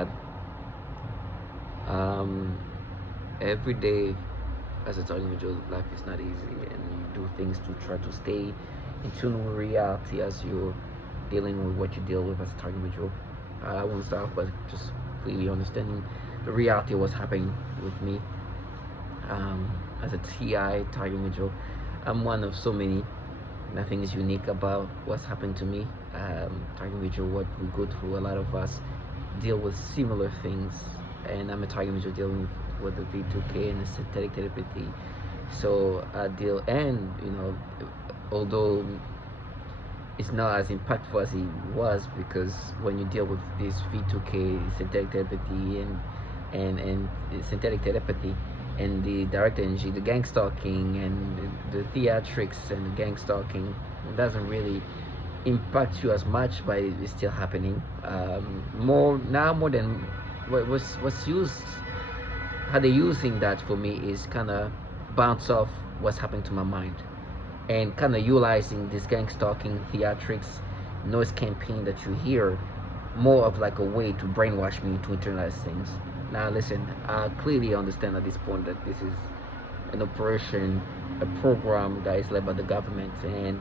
that um, every day as a target individual, life is not easy, and you do things to try to stay in tune with reality as you're dealing with what you deal with as a target individual. I won't start off by just clearly understanding the reality of what's happening with me as a TI target individual. I'm one of so many. Nothing is unique about what's happened to me. Target individual, what we go through, a lot of us deal with similar things, and I'm a target individual dealing with the V2K and the synthetic telepathy. So I deal, and although it's not as impactful as it was, because when you deal with this V2K synthetic telepathy and synthetic telepathy and the direct energy, the gang stalking and the theatrics and the gang stalking, it doesn't really impact you as much, but it's still happening. More now, more than what's used. How they're using that for me is kind of bounce off what's happening to my mind, and kind of utilizing this gang stalking theatrics, noise campaign that you hear, more of like a way to brainwash me to internalize things. Now listen, I clearly understand at this point that this is an operation, a program that is led by the government, and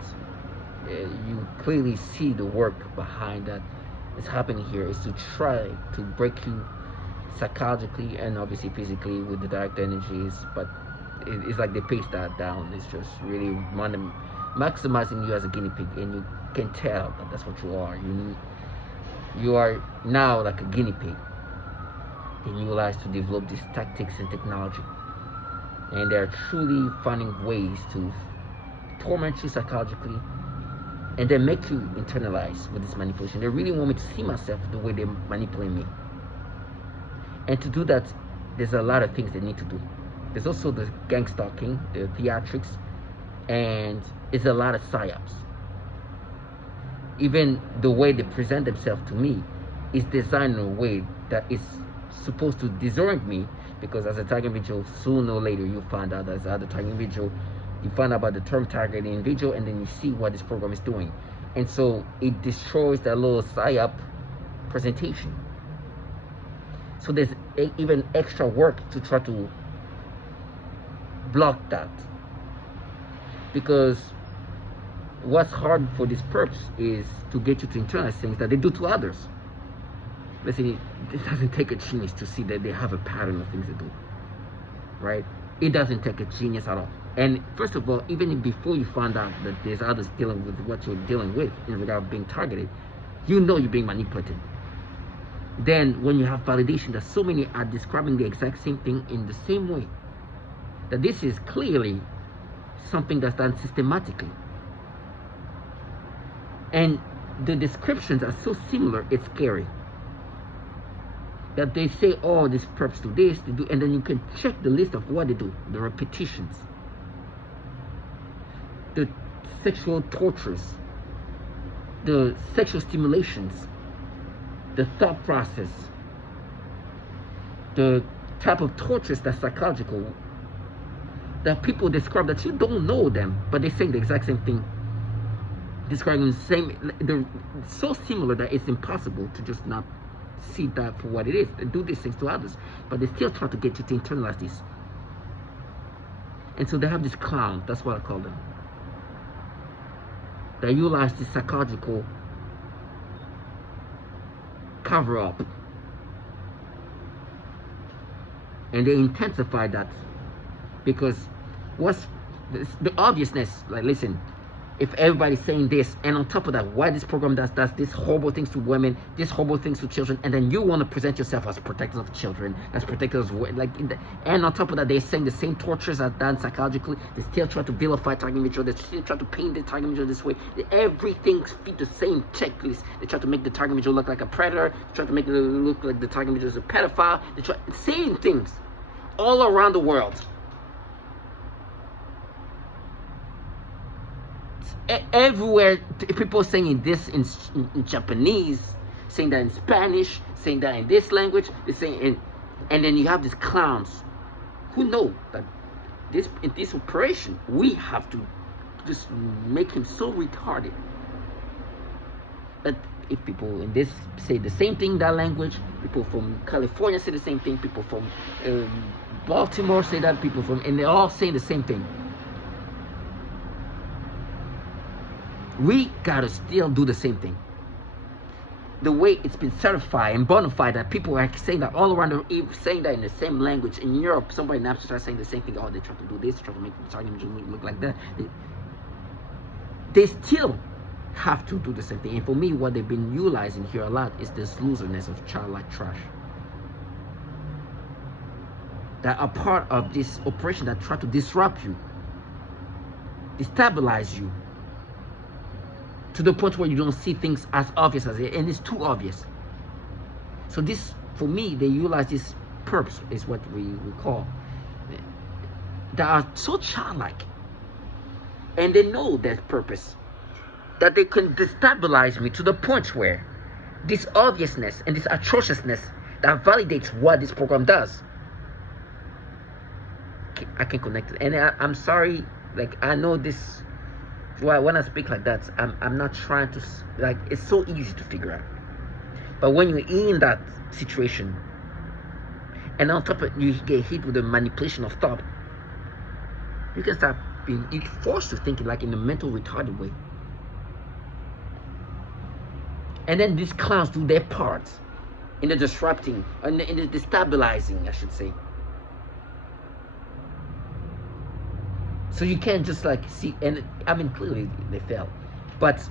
you clearly see the work behind that is happening here is to try to break you psychologically and obviously physically with the direct energies, but it's like they pace that down. It's just really maximizing you as a guinea pig, and you can tell that that's what you are. You are now like a guinea pig, and you realize to develop these tactics and technology, and they're truly finding ways to torment you psychologically and then make you internalize with this manipulation. They really want me to see myself the way they manipulate me. And to do that, there's a lot of things they need to do. There's also the gang stalking, the theatrics, and it's a lot of psyops. Even the way they present themselves to me is designed in a way that is supposed to disorient me, because as a target individual, sooner or later you find out as other target individual, you find out about the term target individual, and then you see what this program is doing. And so it destroys that little psyop presentation. So there's even extra work to try to block that, because what's hard for this purpose is to get you to internalize things that they do to others. Listen, it doesn't take a genius to see that they have a pattern of things they do, right? It doesn't take a genius at all. And first of all, even before you find out that there's others dealing with what you're dealing with in regard to being targeted, you know you're being manipulated. Then when you have validation that so many are describing the exact same thing in the same way, that this is clearly something that's done systematically, and the descriptions are so similar, it's scary. That they say, oh, this perps do this, they do, and then you can check the list of what they do, the repetitions, the sexual tortures, the sexual stimulations, the thought process, the type of tortures that's psychological, that people describe that you don't know them, but they're saying the exact same thing, describing the same, they're so similar that it's impossible to just not see that for what it is. They do these things to others, but they still try to get you to internalize this. And so they have this clown, that's what I call them, that utilize this psychological cover up, and they intensify that, because what's the obviousness, like, listen, if everybody's saying this, and on top of that, why this program does these horrible things to women, these horrible things to children, and then you want to present yourself as protectors of children, as protectors of, like, and on top of that, they're saying the same tortures are done psychologically. They still try to vilify target individual. They still try to paint the target individual this way. Everything fit the same checklist. They try to make the target individual look like a predator. They try to make it look like the target individual is a pedophile. They try same things all around the world. Everywhere, people saying this in Japanese, saying that in Spanish, saying that in this language, they're saying, and then you have these clowns who know that in this operation we have to just make him so retarded that if people in this say the same thing, that language, people from California say the same thing, people from Baltimore say that, people from, and they're all saying the same thing. We gotta still do the same thing. The way it's been certified and bona fide that people are saying that all around the, saying that in the same language. In Europe, somebody in Amsterdam starts saying the same thing. Oh, they try to do this, try to make the target image look like that. They still have to do the same thing. And for me, what they've been utilizing here a lot is this loserness of childlike trash, that are part of this operation that try to disrupt you, destabilize you, to the point where you don't see things as obvious as it, and it's too obvious. So this, for me, they utilize this purpose, is what we call, that are so childlike, and they know that purpose, that they can destabilize me to the point where this obviousness and this atrociousness that validates what this program does, I can connect it. And I'm sorry, like, I know this, when I speak like that, I'm not trying to, like, it's so easy to figure out. But when you're in that situation, and on top of it, you get hit with the manipulation of thought, you can start being, you're forced to think like in a mental retarded way. And then these clowns do their part in the disrupting, in the destabilizing, I should say. So you can't just like see, and I mean, clearly they fail, but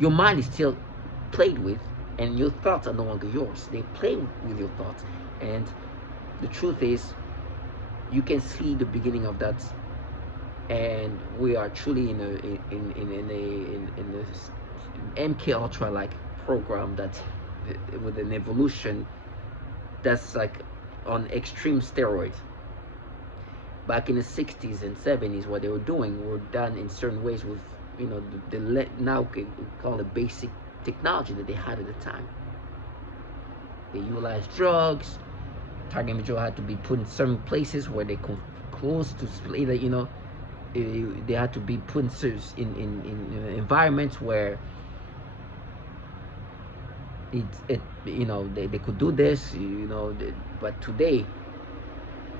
your mind is still played with, and your thoughts are no longer yours. They play with your thoughts, and the truth is, you can see the beginning of that, and we are truly in this MK Ultra like program that's with an evolution that's like on extreme steroids. Back in the 60s and 70s, what they were doing were done in certain ways with, you know, the now we call it basic technology that they had at the time. They utilized drugs. Target image had to be put in certain places where they could close to, you know, they had to be put in environments where it you know, they could do this, you know. But today,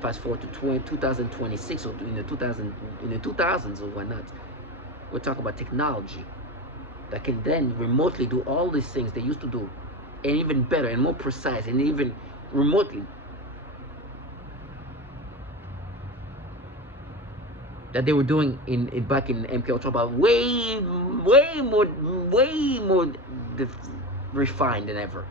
fast forward to 2026 or in the 2000s or whatnot, we're talking about technology that can then remotely do all these things they used to do, and even better and more precise, and even remotely, that they were doing back in MK Ultra, but way more refined than ever.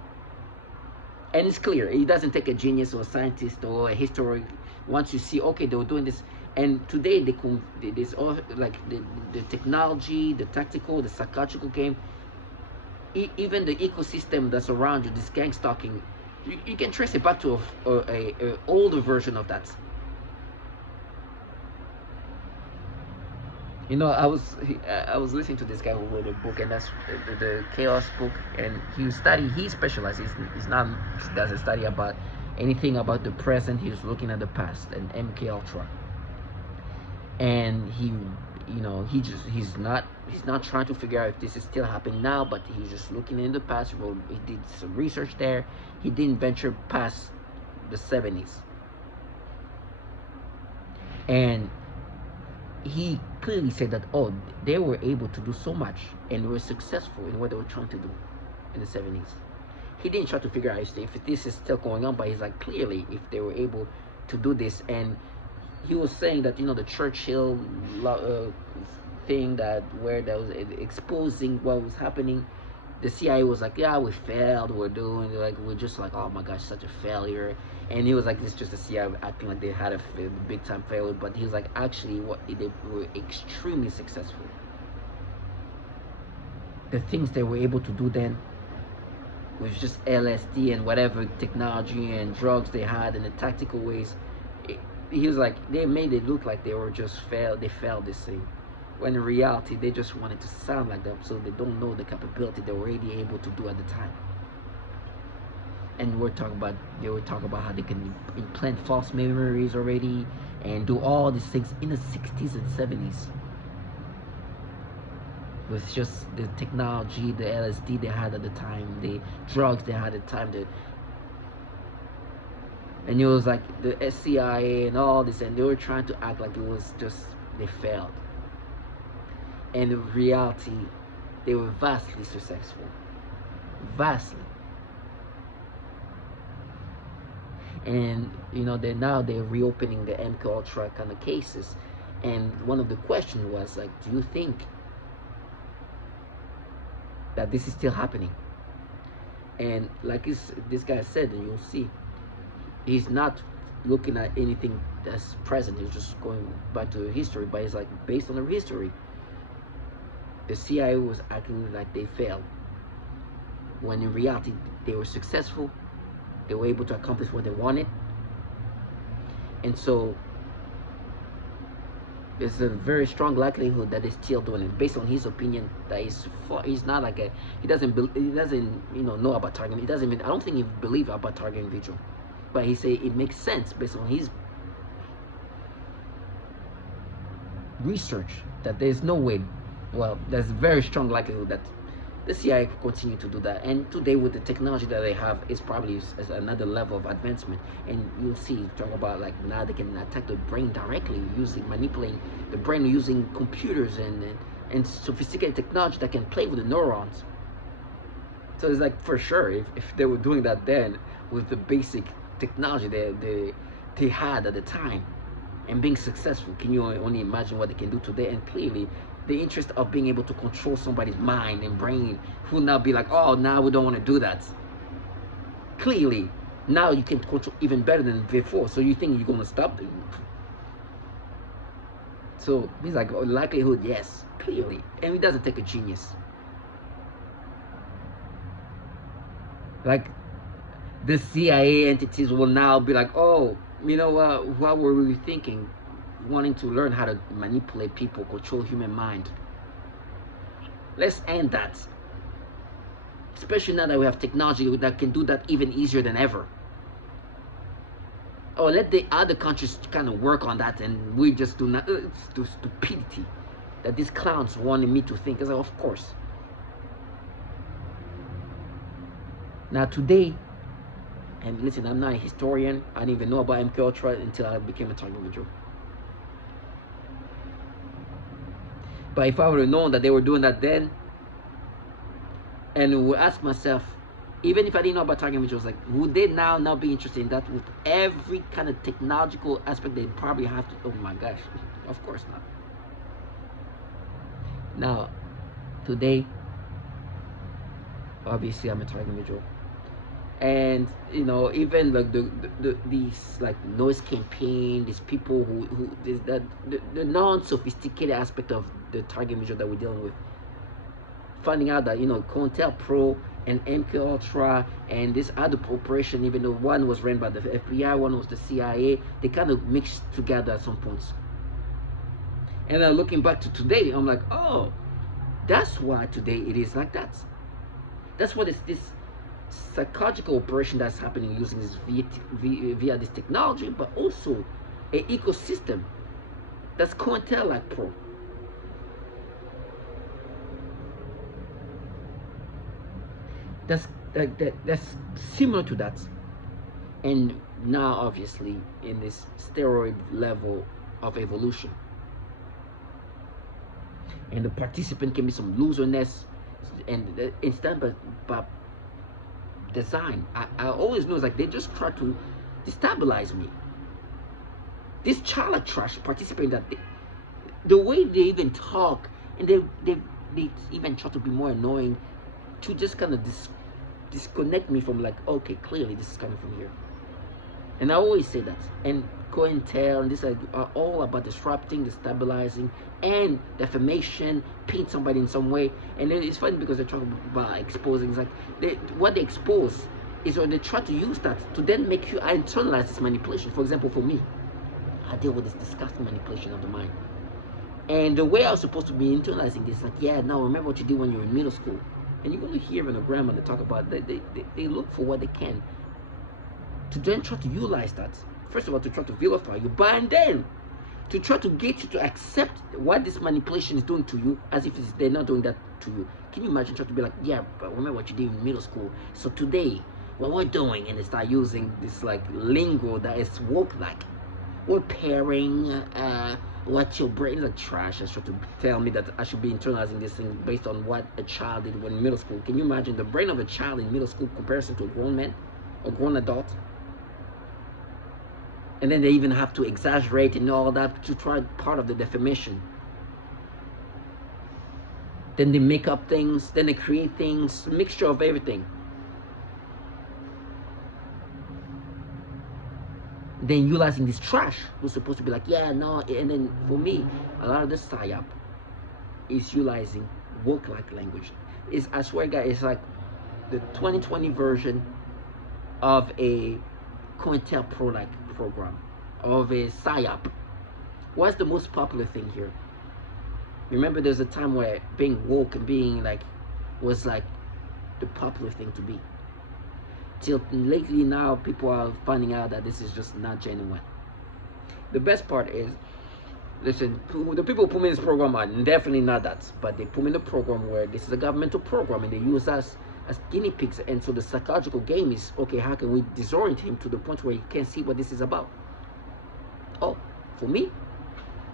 And it's clear, it doesn't take a genius or a scientist or a historian. Once you see, okay, they were doing this, and today there's all like the technology, the tactical, the psychological game, even the ecosystem that's around you, this gang stalking, you can trace it back to a older version of that. You know, I was listening to this guy who wrote a book, and that's the Chaos book, and he specializes, he's not doesn't study about anything about the present. He's looking at the past and MK Ultra, and he, you know, he's not trying to figure out if this is still happening now, but he's just looking in the past. He did some research there. He didn't venture past the 70s, and he clearly said that, oh, they were able to do so much and were successful in what they were trying to do in the 70s. He didn't try to figure out if this is still going on, but he's like, clearly, if they were able to do this. And he was saying that, you know, the Churchill thing, that where that was exposing what was happening, the CIA was like, yeah, we failed, we're just like, oh my gosh, such a failure. And he was like, it's just the CIA acting like they had a big time failure. But he was like, actually, they were extremely successful. The things they were able to do then, with just LSD and whatever technology and drugs they had, and the tactical ways, he was like, they made it look like they were just they failed this thing, when in reality they just wanted to sound like them, so they don't know the capability they were already able to do at the time. And they were talking about how they can implant false memories already and do all these things in the 60s and 70s. with just the technology, the LSD they had at the time, the drugs they had at the time, and it was like the CIA and all this, and they were trying to act like it was just they failed. And in reality, they were vastly successful, vastly. And they're reopening the MK Ultra kind of cases, and one of the questions was like, do you think that this is still happening? And like this guy said, and you'll see, he's not looking at anything that's present. He's just going back to history, but it's like based on the history, the CIA was acting like they failed, when in reality they were successful. They were able to accomplish what they wanted. And so there's a very strong likelihood that they're still doing it, based on his opinion. That he's not like he doesn't know about targeting. He doesn't even, I don't think he believes about targeting individual, but he say it makes sense based on his research that there's no way, well, there's a very strong likelihood that the CIA will continue to do that. And today, with the technology that they have, it's probably another level of advancement. And you'll see, talk about like now they can attack the brain directly, manipulating the brain using computers and sophisticated technology that can play with the neurons. So it's like, for sure, if they were doing that then with the basic technology they had at the time and being successful, can you only imagine what they can do today? And clearly, the interest of being able to control somebody's mind and brain will now be like, oh, now we don't want to do that. Clearly, now you can control even better than before. So you think you're going to stop doing it? So he's like, oh, likelihood, yes, clearly. And it doesn't take a genius. Like, the CIA entities will now be like, oh, you know what were we thinking? Wanting to learn how to manipulate people, control human mind. Let's end that. Especially now that we have technology that can do that even easier than ever. Oh, let the other countries kind of work on that, and we just do not. It's the stupidity that these clowns wanted me to think. It's like, of course. Now today, and listen, I'm not a historian. I didn't even know about MK Ultra until I became a target individual. But if I would have known that they were doing that then, and would ask myself, even if I didn't know about target individuals, like, would they now not be interested in that with every kind of technological aspect they probably have to? Oh my gosh, of course not. Now, today, obviously, I'm a target individual, and even like these like noise campaign, these people who the non-sophisticated aspect of the target individual that we're dealing with, finding out that COINTELPRO and MK Ultra and this other operation, even though one was ran by the FBI, one was the CIA, they kind of mixed together at some points. And then looking back to today, I'm like, oh, that's why today it is like that. That's what it's this psychological operation that's happening using this via this technology, but also an ecosystem that's COINTELPRO. That's similar to that. And now, obviously, in this steroid level of evolution, and the participant can be some loserness, and instead but design. I always know, it's like they just try to destabilize me. This child trash participating, that the way they even talk, and they even try to be more annoying, to just kind of disconnect me from, like, okay, clearly this is coming from here. And I always say that. And COINTEL and this are all about disrupting, destabilizing, and defamation, paint somebody in some way. And then it's funny because they're talking about exposing. It's like what they expose is, or they try to use that to then make you internalize this manipulation. For example, for me, I deal with this disgusting manipulation of the mind. And the way I was supposed to be internalizing this, like, yeah, now remember what you did when you were in middle school. And you're going to hear in the grammar they talk about, they look for what they can to then try to utilize that. First of all, to try to vilify you, but and then to try to get you to accept what this manipulation is doing to you, as if they're not doing that to you. Can you imagine trying to be like, yeah, but remember what you did in middle school? So today, what we're doing, and they start using this like lingo that is woke like. We're pairing what your brain is like trash. As to tell me that I should be internalizing this thing based on what a child did when in middle school. Can you imagine the brain of a child in middle school comparison to a grown man or grown adult? And then they even have to exaggerate and all that to try part of the defamation. Then they make up things, then they create things, mixture of everything. Then utilizing this trash who's supposed to be like, yeah, no. And then for me, a lot of this psyop is utilizing woke like language. It's, I swear guys, it's like the 2020 version of a COINTELPRO like program, of a psyop. What's the most popular thing here? Remember, there's a time where being woke and being like was like the popular thing to be. Till lately now, people are finding out that this is just not genuine. The best part is, listen, the people who put me in this program are definitely not that, but they put me in a program where this is a governmental program and they use us as guinea pigs. And so the psychological game is, okay, how can we disorient him to the point where he can't see what this is about? Oh, for me,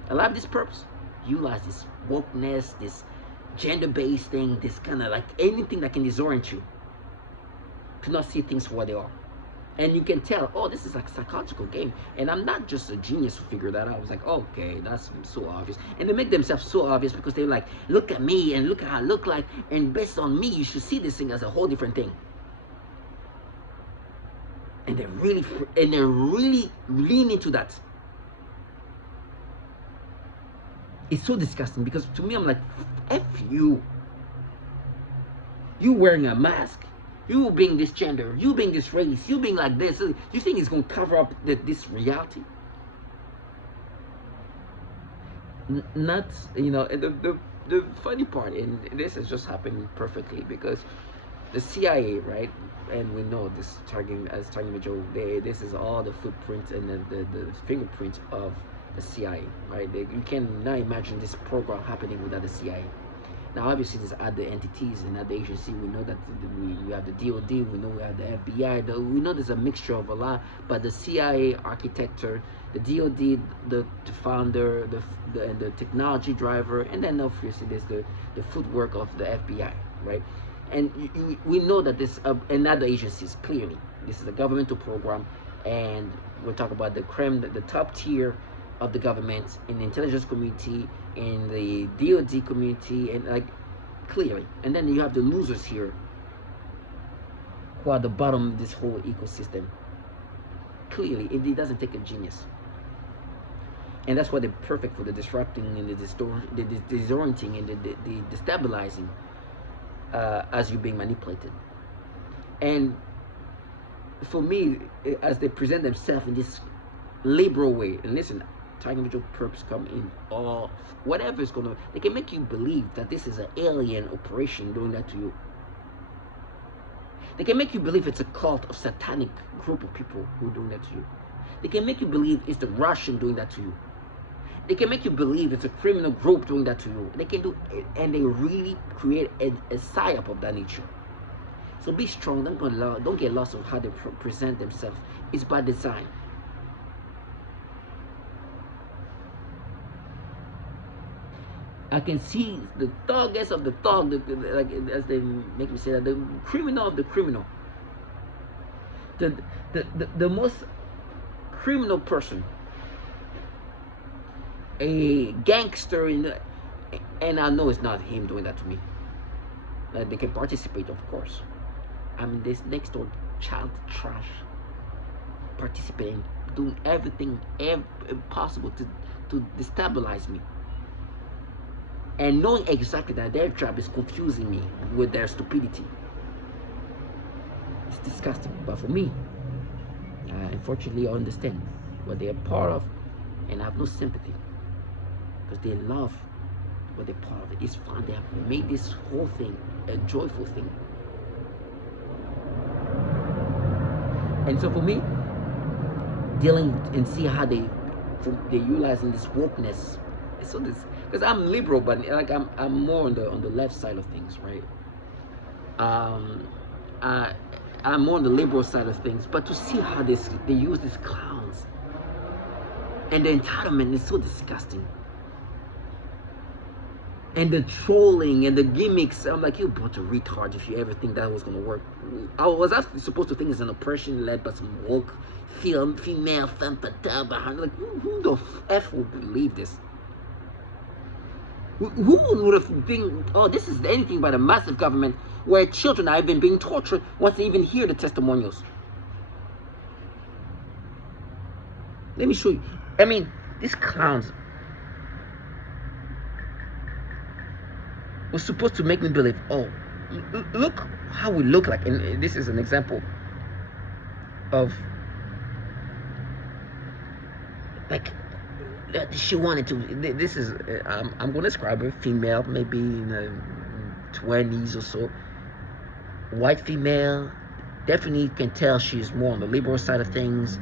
I love this purpose. Utilize this wokeness, this gender-based thing, this kind of like anything that can disorient you to not see things for what they are. And you can tell, oh, this is like a psychological game. And I'm not just a genius who figured that out. I was like, okay, that's so obvious. And they make themselves so obvious because they're like, look at me and look at how I look like, and based on me, you should see this thing as a whole different thing. And they're really lean into that. It's so disgusting because to me, I'm like, F you. You wearing a mask. You being this gender, you being this race, you being like this, you think it's going to cover up this reality? Not, you know, the funny part, and this has just happened perfectly because the CIA, right, and we know this targeting Major, this is all the footprints and the fingerprints of the CIA, right? You can now imagine this program happening without the CIA. Now, obviously, there's other entities and other agencies. We know that we have the DOD, we know we have the FBI. We know there's a mixture of a lot, but the CIA architecture, the DOD, the founder, and the technology driver, and then obviously there's the footwork of the FBI, right? And we know that this and other agencies, clearly, this is a governmental program, and we'll talk about the creme, the top tier of the government, in the intelligence community, in the DOD community, and like clearly. And then you have the losers here who are the bottom of this whole ecosystem. Clearly, it doesn't take a genius. And that's why they're perfect for the disrupting and the disorienting and the destabilizing as you're being manipulated. And for me, as they present themselves in this liberal way, and listen, Target Major perps come in all whatever is gonna, they can make you believe that this is an alien operation doing that to you. They can make you believe it's a cult of satanic group of people who are doing that to you. They can make you believe it's the Russian doing that to you. They can make you believe it's a criminal group doing that to you. They can do, and they really create a psyop of that nature. So be strong. Don't get lost of how they present themselves. It's by design. I can see the thuggest of the thug, like as they make me say that, the criminal of the criminal, the most criminal person, a gangster and I know it's not him doing that to me. Like they can participate, of course. I mean, this next door child trash, participating, doing everything possible to destabilize me. And knowing exactly that their job is confusing me with their stupidity. It's disgusting. But for me, unfortunately, I understand what they are part of, and I have no sympathy. Because they love what they're part of. It's fun. They have made this whole thing a joyful thing. And so for me, dealing and see how they they're utilizing this wokeness. So this, because I'm liberal, but like I'm more on the left side of things, right? Um, I I'm more on the liberal side of things, but to see how they use these clowns and the entitlement is so disgusting. And the trolling and the gimmicks, I'm like, you're a bunch of retards if you ever think that was gonna work. I was actually supposed to think it's an oppression led by some woke female femme fatale behind. Like, who the f would believe this? Who would have been? Oh, this is anything but a massive government where children are even being tortured once they even hear the testimonials. Let me show you. I mean, these clowns was supposed to make me believe, oh, look how we look like. And this is an example of like she wanted to. This is I'm going to describe her female, maybe in the 20s or so, white female. Definitely can tell she's more on the liberal side of things.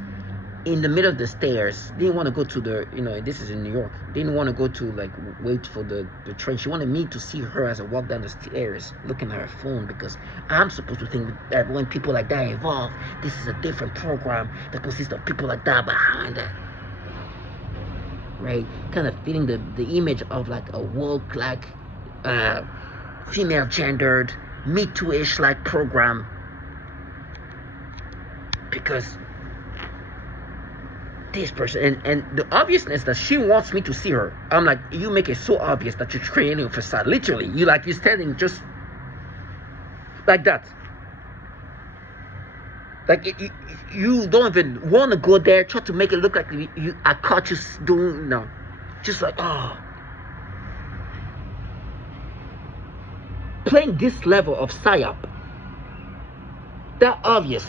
In the middle of the stairs, didn't want to go to the, this is in New York, didn't want to go to like wait for the train. She wanted me to see her as I walk down the stairs looking at her phone, because I'm supposed to think that when people like that evolve, this is a different program that consists of people like that behind it, right? Kind of fitting the image of like a woke, like female gendered, Me Too-ish like program, because this person, and the obviousness that she wants me to see her, I'm like, you make it so obvious that you're creating a facade. Literally, you're standing just like that, like you don't even want to go there, try to make it look like I caught you doing, no, just like, oh, playing this level of psyop, that obvious.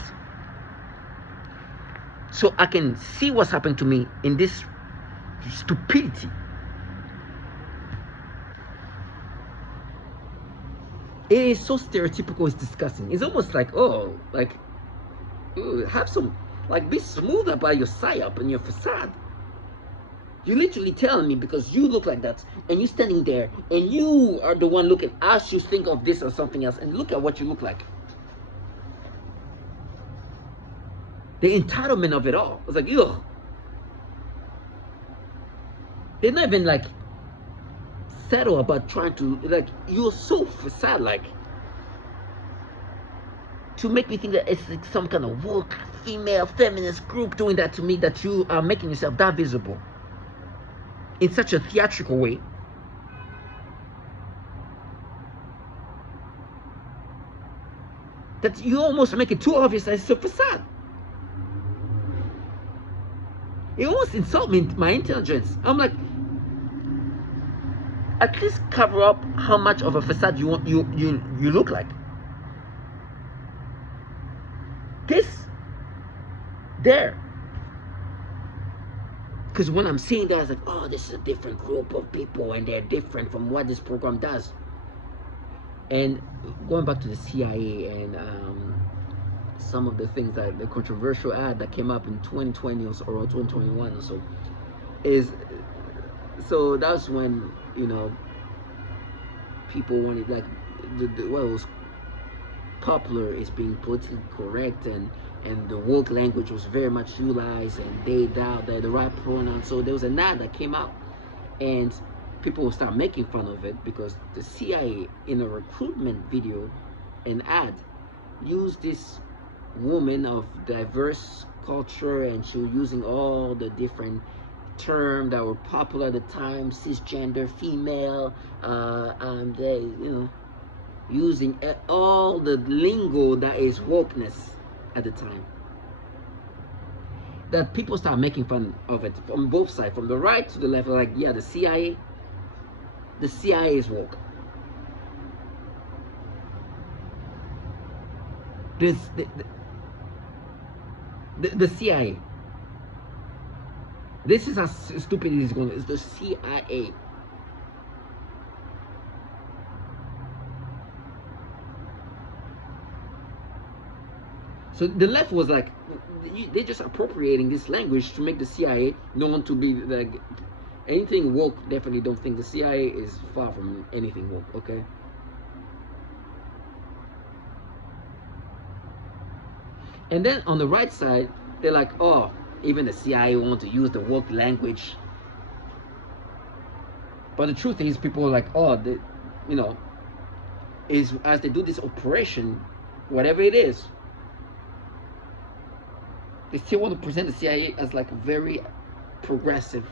So I can see what's happening to me in this stupidity. It is so stereotypical, it's disgusting. It's almost like, oh, like, have some, like, be smooth about your psyop and your facade. You're literally telling me because you look like that, and you're standing there, and you are the one looking, I should think of this or something else, and look at what you look like. The entitlement of it all. It's like, ugh. They're not even like settle about trying to, like, you're so facade like, to make me think that it's like some kind of woke female feminist group doing that to me, that you are making yourself that visible in such a theatrical way. That you almost make it too obvious that it's a facade. It almost insults me, my intelligence. I'm like, at least cover up how much of a facade you look like. This there, because when I'm seeing that, it's like, oh, this is a different group of people, and they're different from what this program does. And going back to the CIA and some of the things, that the controversial ad that came up in 2020 or 2021 or so, is, so that's when, people wanted, like, what was popular is being politically correct, and the woke language was very much utilized, and they're the right pronoun. So there was an ad that came out, and people will start making fun of it, because the CIA, in a recruitment video, an ad, used this woman of diverse culture, and she was using all the different terms that were popular at the time, cisgender, female, and they, using all the lingo that is wokeness at the time. That people start making fun of it from both sides, from the right to the left. Like, yeah, the CIA is woke. The CIA. This is how stupid it is going. It's the CIA. So the left was like, they're just appropriating this language to make the CIA known to be like anything woke. Definitely don't think the CIA is far from anything woke. Okay. And then on the right side, they're like, oh, even the CIA want to use the woke language. But the truth is, people are like, oh, you know, is as they do this operation, whatever it is, they still want to present the CIA as like very progressive.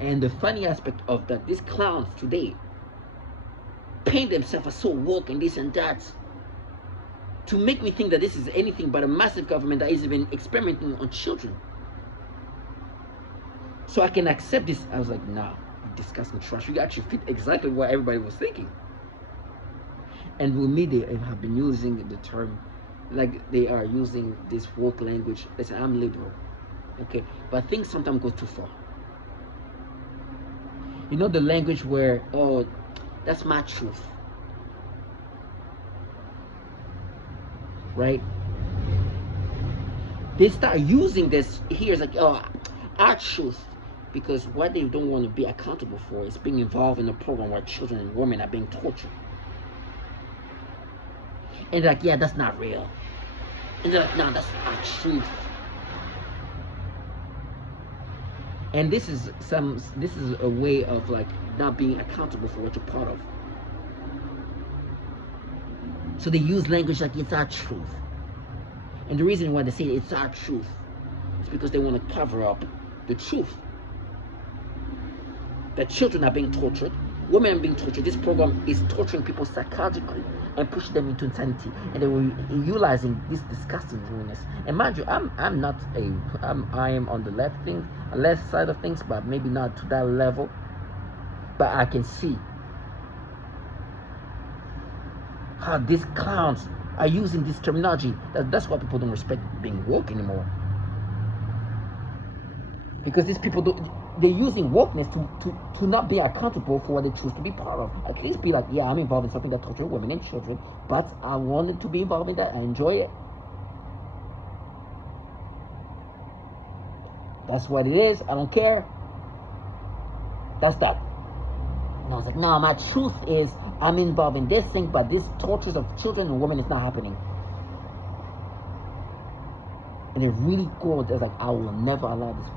And the funny aspect of that, these clowns today paint themselves as so woke and this and that to make me think that this is anything but a massive government that is even experimenting on children. So I can accept this. I was like, nah, you're discussing trash. You actually fit exactly what everybody was thinking. And with me, they have been using the term, like they are using this woke language. They say, I'm liberal. Okay, but things sometimes go too far. You know the language where, oh, that's my truth. Right? They start using this here. It's like, oh, our truth. Because what they don't want to be accountable for is being involved in a program where children and women are being tortured. And they're like, yeah, that's not real. And they're like, no, that's our truth. And this is a way of like not being accountable for what you're part of. So they use language like it's our truth. And the reason why they say it's our truth is because they want to cover up the truth. That children are being tortured, women are being tortured. This program is torturing people psychologically and pushing them into insanity. And they were utilizing this disgusting rudeness. And mind you, I am on the left side of things, but maybe not to that level. But I can see how these clowns are using this terminology. That's why people don't respect being woke anymore. Because these people they're using wokeness to not be accountable for what they choose to be part of. At least be like, yeah, I'm involved in something that tortures women and children, but I wanted to be involved in that. I enjoy it. That's what it is. I don't care. That's that. And I was like, no, my truth is I'm involved in this thing, but this tortures of children and women is not happening. And they really go, they're like, I will never allow this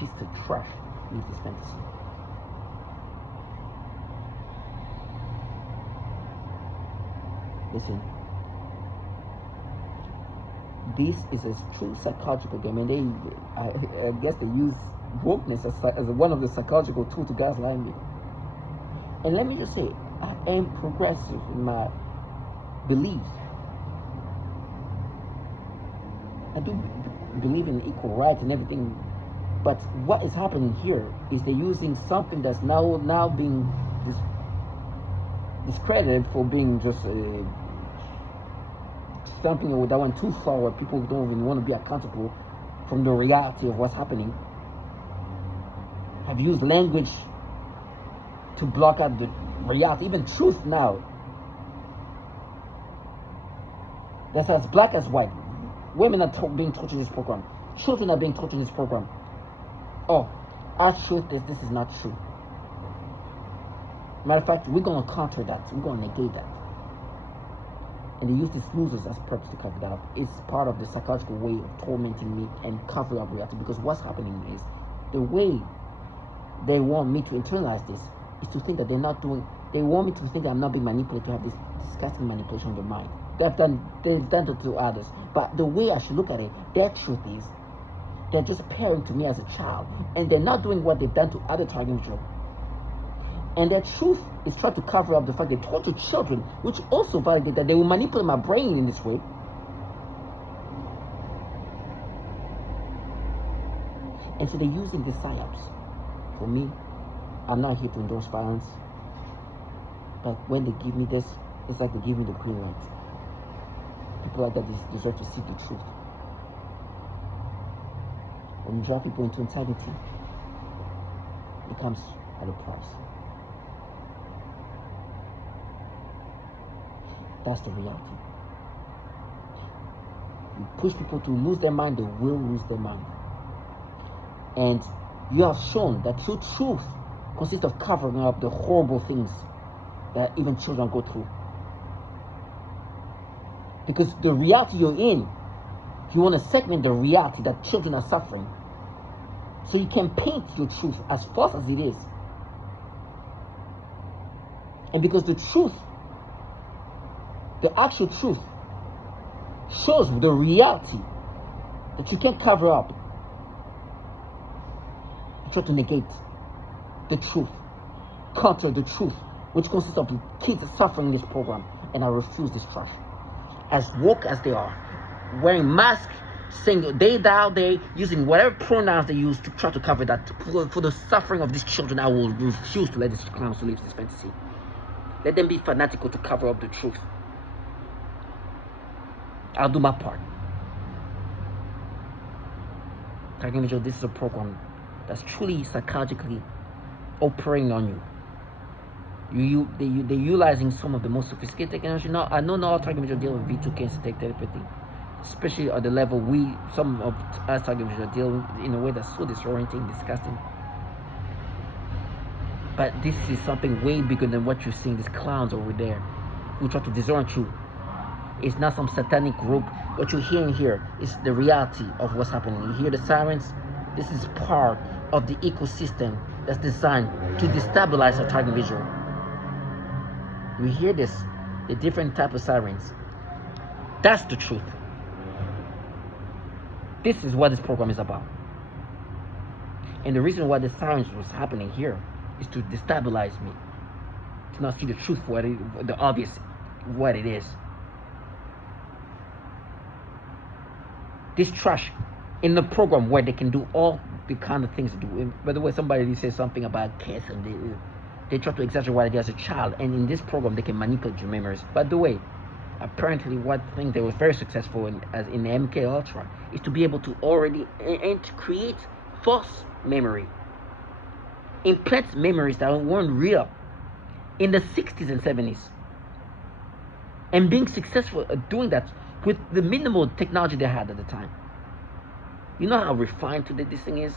piece of trash leave this fantasy. Listen, this is a true psychological game, and I guess they use wokeness as one of the psychological tools to gaslight me. And let me just say, I am progressive in my beliefs. I do believe in equal rights and everything, but what is happening here is they're using something that's now being discredited for being just something that went too far, where people don't even want to be accountable from the reality of what's happening. Have used language to block out the reality, even truth now. That's as black as white. Women are being tortured in this program. Children are being tortured in this program. Oh, our truth is this is not true. Matter of fact, we're going to counter that. We're going to negate that. And they use these losers as purpose to cover that up. It's part of the psychological way of tormenting me and cover up reality. Because what's happening is the way they want me to internalize this is to think that they're not doing. They want me to think that I'm not being manipulated, to have this disgusting manipulation of the mind. They've done it to others. But the way I should look at it, their truth is they're just parent to me as a child, and they're not doing what they've done to other target individuals. And their truth is trying to cover up the fact they torture children, which also validates that they will manipulate my brain in this way. And so they're using the psyops. For me, I'm not here to endorse violence, but when they give me this, it's like they give me the green light. People like that deserve to seek the truth. When you drive people into integrity, it comes at a price. That's the reality. You push people to lose their mind, they will lose their mind. And you have shown that true truth consists of covering up the horrible things that even children go through. Because the reality you're in, you want to segment the reality that children are suffering. So you can paint your truth as false as it is. And because the truth, the actual truth, shows the reality that you can't cover up, you try to negate the truth, counter the truth, which consists of the kids suffering in this program. And I refuse this trash. As woke as they are, wearing masks, saying they out there, using whatever pronouns they use to try to cover that for the suffering of these children, I will refuse to let these clowns live this fantasy. Let them be fanatical to cover up the truth. I'll do my part. This is a program that's truly psychologically operating on you. They're utilizing some of the most sophisticated technology. Now, I know not all target deal with V2K and synthetic telepathy, especially at the level some of us target deal in a way that's so disorienting, disgusting. But this is something way bigger than what you're seeing. These clowns over there who try to disorient you. It's not some satanic group. What you're hearing here is the reality of what's happening. You hear the sirens? This is part of the ecosystem that's designed to destabilize our target visual. You hear this, the different type of sirens. That's the truth. This is what this program is about. And the reason why the sirens was happening here is to destabilize me, to not see the truth for the obvious, what it is. This trash in the program where they can do all the kind of things they do. And by the way, somebody says something about kids and they try to exaggerate what it is as a child, and in this program they can manipulate your memories. By the way, apparently one thing that was very successful in the MK Ultra is to be able to already and to create false memory, implant memories that weren't real in the 60s and 70s, and being successful at doing that with the minimal technology they had at the time. You know how refined today this thing is?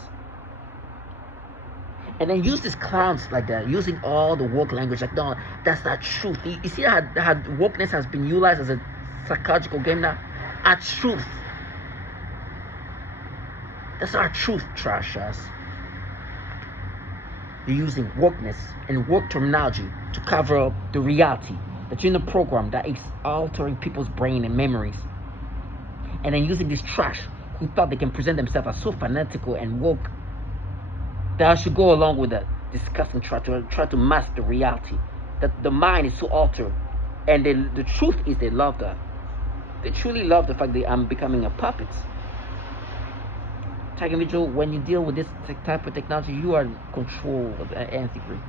And then use these clowns like that, using all the woke language, like, no, that's not truth. You see how wokeness has been utilized as a psychological game now? Our truth. That's our truth, trash ass. You're using wokeness and woke terminology to cover up the reality that you're in a program that is altering people's brain and memories. And then using this trash who thought they can present themselves as so fanatical and woke that I should go along with that disgusting try to mask the reality. That the mind is so altered. And the truth is they love that. They truly love the fact that I'm becoming a puppet. Target Vigil, when you deal with this type of technology, you are in control of the nth degree.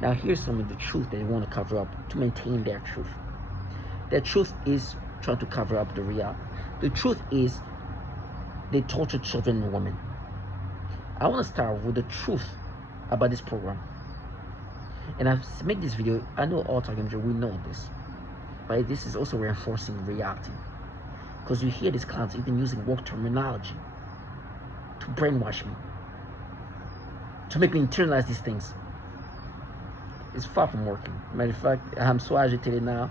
Now here's some of the truth that they want to cover up to maintain their truth. Their truth is trying to cover up the reality. The truth is they torture children and women. I want to start with the truth about this program. And I've made this video. I know all target Vigil, we know this. But this is also reinforcing reality. Because you hear these clowns even using woke terminology to brainwash me, to make me internalize these things. It's far from working. Matter of fact, I'm so agitated now.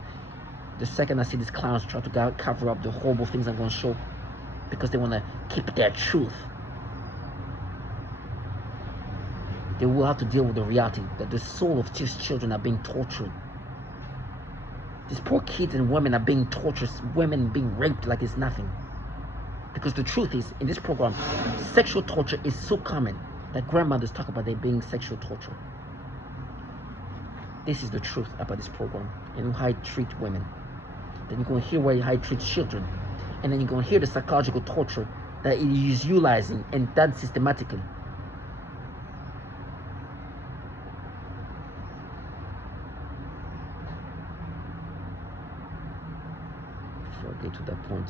The second I see these clowns try to cover up the horrible things I'm going to show, because they want to keep their truth, they will have to deal with the reality that the soul of these children are being tortured. These poor kids and women are being tortured, women being raped like it's nothing. Because the truth is, in this program, sexual torture is so common that grandmothers talk about there being sexual torture. This is the truth about this program and how it treats women. Then you're going to hear how it treats children. And then you're going to hear the psychological torture that it is utilizing and done systematically. Before I get to that point.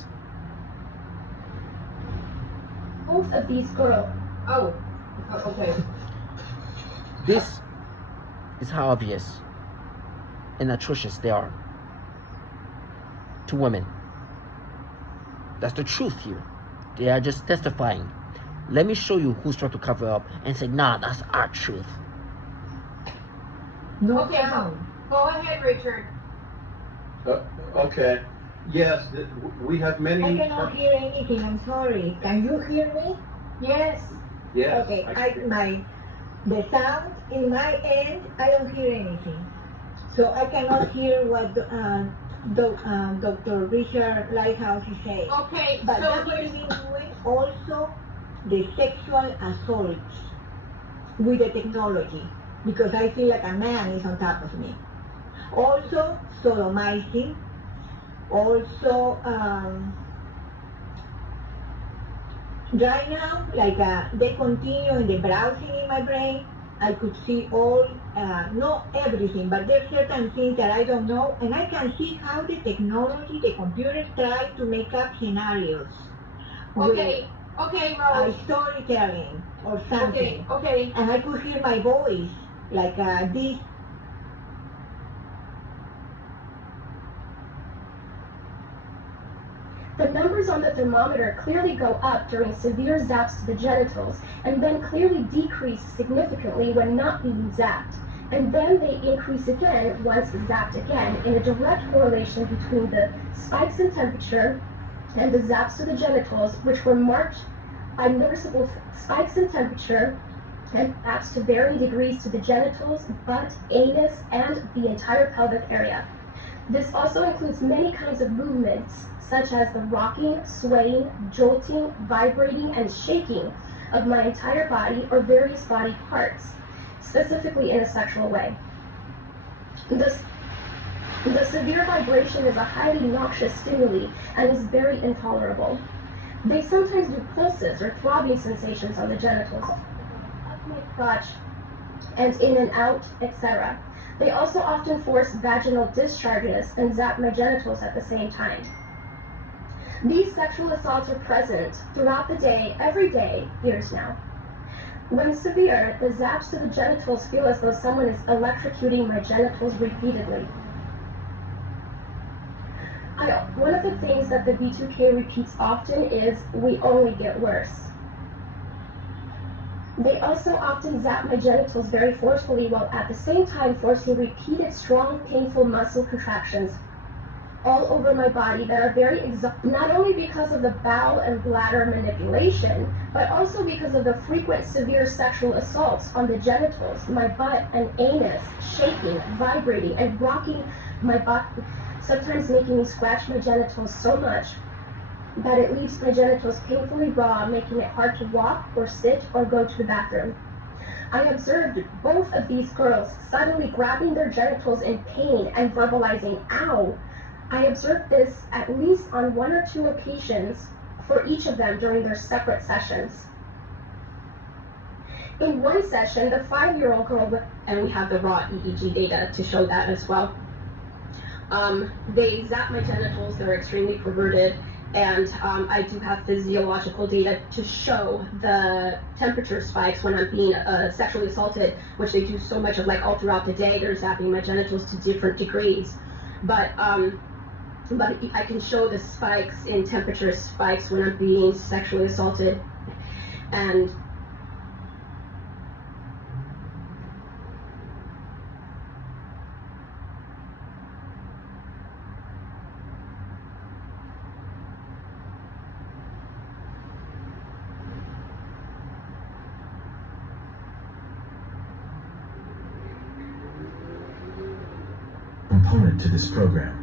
Both of these girls. Oh, okay. This is how obvious and atrocious they are. to women. That's the truth here. They are just testifying. Let me show you who's trying to cover up and say, nah, that's our truth. No. Okay, go ahead, Richard. Okay. Yes, we have many. I cannot hear anything. I'm sorry. Can you hear me? Yes. Yes. Okay. The sound in my end, I don't hear anything. So I cannot hear what Dr. Richard Lighthouse is saying. Okay. But So that's what we've been doing also the sexual assaults with the technology, because I feel like a man is on top of me. Also sodomizing, also right now, like they continue in the browsing in my brain. I could see all, not everything, but there's certain things that I don't know, and I can see how the technology, the computers try to make up scenarios. Okay, Rose. Storytelling or something. Okay. And I could hear my voice, like this. The numbers on the thermometer clearly go up during severe zaps to the genitals, and then clearly decrease significantly when not being zapped. And then they increase again once zapped again, in a direct correlation between the spikes in temperature and the zaps to the genitals, which were marked by noticeable spikes in temperature and zaps to varying degrees to the genitals, butt, anus, and the entire pelvic area. This also includes many kinds of movements, such as the rocking, swaying, jolting, vibrating, and shaking of my entire body or various body parts, specifically in a sexual way. The severe vibration is a highly noxious stimuli and is very intolerable. They sometimes do pulses or throbbing sensations on the genitals, up my crotch, and in and out, etc. They also often force vaginal discharges and zap my genitals at the same time. These sexual assaults are present throughout the day, every day, years now. When severe, the zaps to the genitals feel as though someone is electrocuting my genitals repeatedly. One of the things that the B2K repeats often is, "We only get worse." They also often zap my genitals very forcefully while at the same time forcing repeated strong, painful muscle contractions all over my body that are very exhausting, not only because of the bowel and bladder manipulation, but also because of the frequent severe sexual assaults on the genitals, my butt and anus, shaking, vibrating, and rocking my body, sometimes making me scratch my genitals so much that it leaves my genitals painfully raw, making it hard to walk or sit or go to the bathroom. I observed both of these girls suddenly grabbing their genitals in pain and verbalizing, "Ow." I observed this at least on 1 or 2 occasions for each of them during their separate sessions. In one session, the 5-year-old girl, and we have the raw EEG data to show that as well, they zap my genitals, they're extremely perverted, and I do have physiological data to show the temperature spikes when I'm being sexually assaulted, which they do so much of, like all throughout the day. They're zapping my genitals to different degrees. But I can show the spikes in temperature spikes when I'm being sexually assaulted. And component to this program.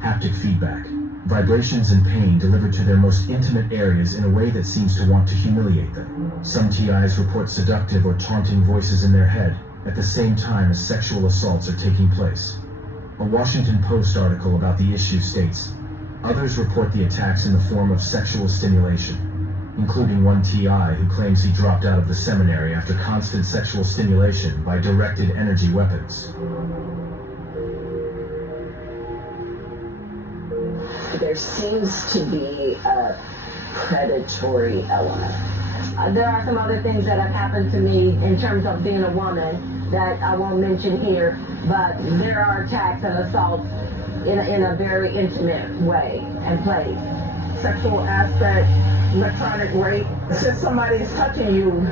Haptic feedback, vibrations and pain delivered to their most intimate areas in a way that seems to want to humiliate them. Some TIs report seductive or taunting voices in their head at the same time as sexual assaults are taking place. A Washington Post article about the issue states, others report the attacks in the form of sexual stimulation, including one TI who claims he dropped out of the seminary after constant sexual stimulation by directed energy weapons. There seems to be a predatory element. There are some other things that have happened to me in terms of being a woman that I won't mention here, but there are attacks and assaults in a very intimate way and place. Sexual aspect, electronic rape. It's just somebody's touching you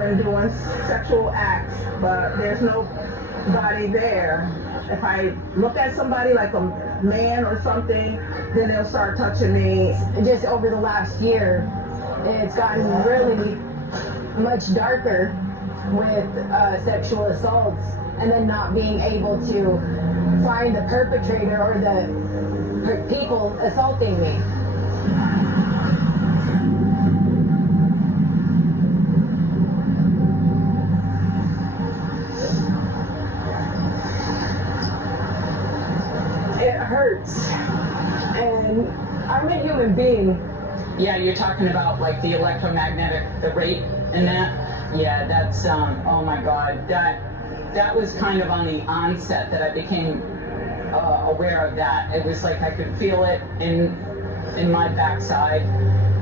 and doing sexual acts, but there's nobody there. If I look at somebody like a man or something, then they'll start touching me. Just over the last year, it's gotten really much darker with sexual assaults, and then not being able to find the perpetrator or the people assaulting me. It hurts, and I'm a human being. Yeah, you're talking about like the electromagnetic, the rape and that. Yeah, that's oh my God, that was kind of on the onset that I became aware of that. It was like I could feel it in my backside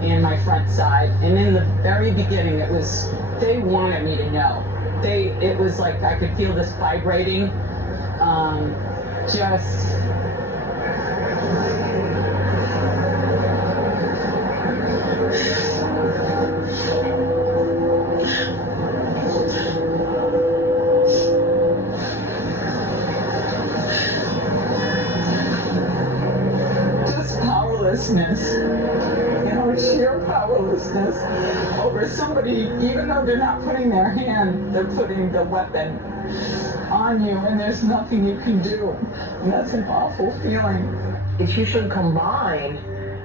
and my front side, and in the very beginning, it was they wanted me to know. It was like I could feel this vibrating, just. Sheer powerlessness over somebody, even though they're not putting their hand, they're putting the weapon on you, and there's nothing you can do. And that's an awful feeling. It's usually combined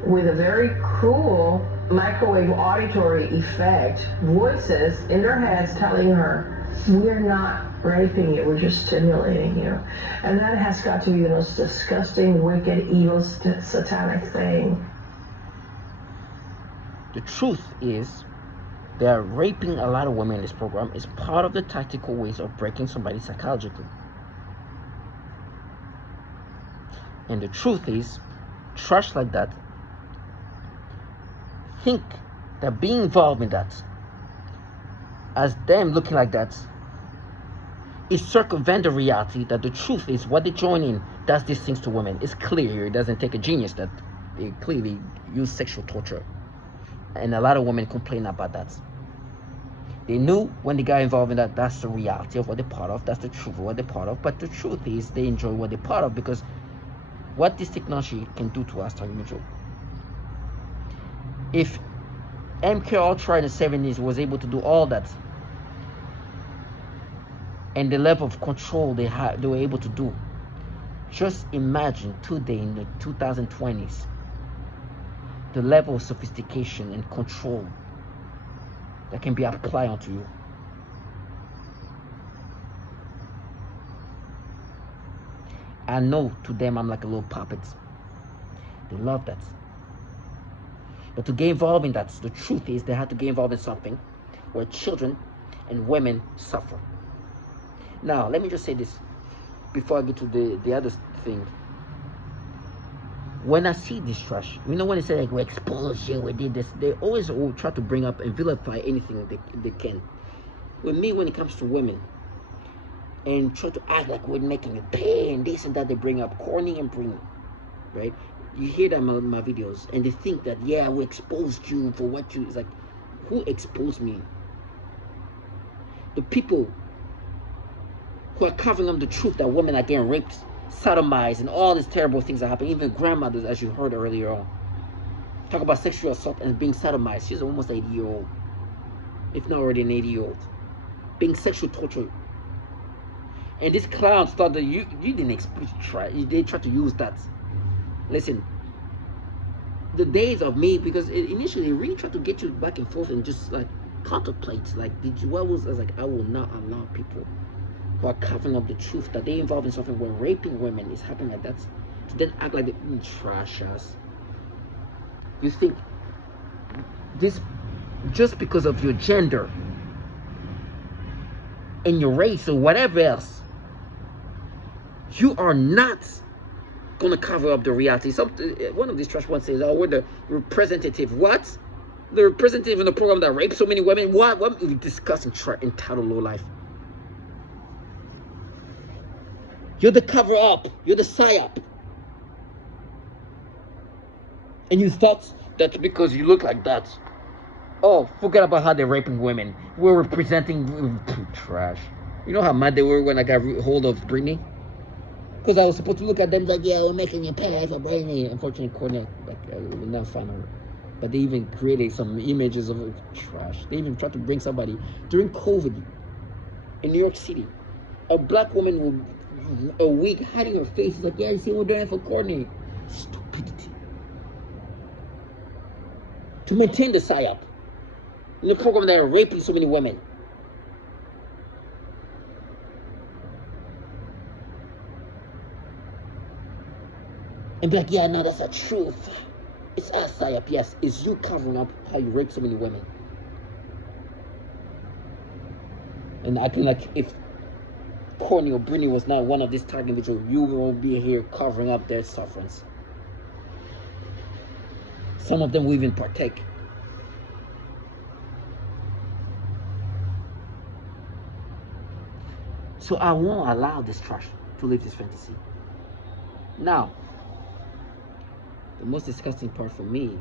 with a very cruel microwave auditory effect, voices in their heads telling her, we're not raping you, we're just stimulating you. And that has got to be the most disgusting, wicked, evil, satanic thing. The truth is, they are raping a lot of women in this program. It's part of the tactical ways of breaking somebody psychologically. And the truth is, trash like that think that being involved in that, as them looking like that, is circumvent the reality that the truth is what they join in does these things to women. It's clear. It doesn't take a genius that they clearly use sexual torture. And a lot of women complain about that. They knew when they got involved in that, that's the reality of what they're part of, that's the truth of what they're part of. But the truth is they enjoy what they're part of, because what this technology can do to us, Target Mutual. If MK Ultra in the 70s was able to do all that, and the level of control they were able to do, just imagine today in the 2020s, the level of sophistication and control that can be applied onto you. I know to them I'm like a little puppet. They love that. But to get involved in that, the truth is they have to get involved in something where children and women suffer. Now, let me just say this before I get to the other thing. When I see this trash, you know, when they say like we exposed you, we did this, they always try to bring up and vilify anything they can. With me, when it comes to women, and try to act like we're making a pay and this and that, they bring up corny and bring, right? You hear that in my videos, and they think that, yeah, we exposed you for what you, it's like, who exposed me? The people who are covering up the truth that women are getting raped, sodomized, and all these terrible things that happen. Even grandmothers, as you heard earlier on, talk about sexual assault and being sodomized. She's almost 80-year-old, if not already an 80-year-old, being sexually tortured. And these clowns thought that you didn't try. They tried to use that. Listen, the days of me, because initially it really tried to get you back and forth and just like contemplate, like, I was like, I will not allow people who are covering up the truth that they involved in something where raping women is happening like that, to then act like they trash us. You think this, just because of your gender and your race or whatever else, you are not gonna cover up the reality. One of these trash ones says, oh, we're the representative. What? The representative in the program that raped so many women. What are we discussing? Entitled low life. You're the cover up. You're the psyop. And you thought that because you look like that, oh, forget about how they're raping women. We're representing trash. You know how mad they were when I got hold of Britney? Because I was supposed to look at them like, yeah, we're making you pay for Britney. Unfortunately, Courtney, like, we're not found her. But they even created some images of trash. They even tried to bring somebody during COVID in New York City. A black woman with a wig hiding her face. Like, yeah, you see what we're doing for Courtney. Stupidity. To maintain the psyop in the program that are raping so many women. And be like, yeah, no, that's the truth. It's us, psyop. Yes, it's you covering up how you rape so many women. And acting like if Courtney or Britney was not one of these target individuals, you will be here covering up their sufferings. Some of them will even partake. So I won't allow this trash to live this fantasy. Now, the most disgusting part for me,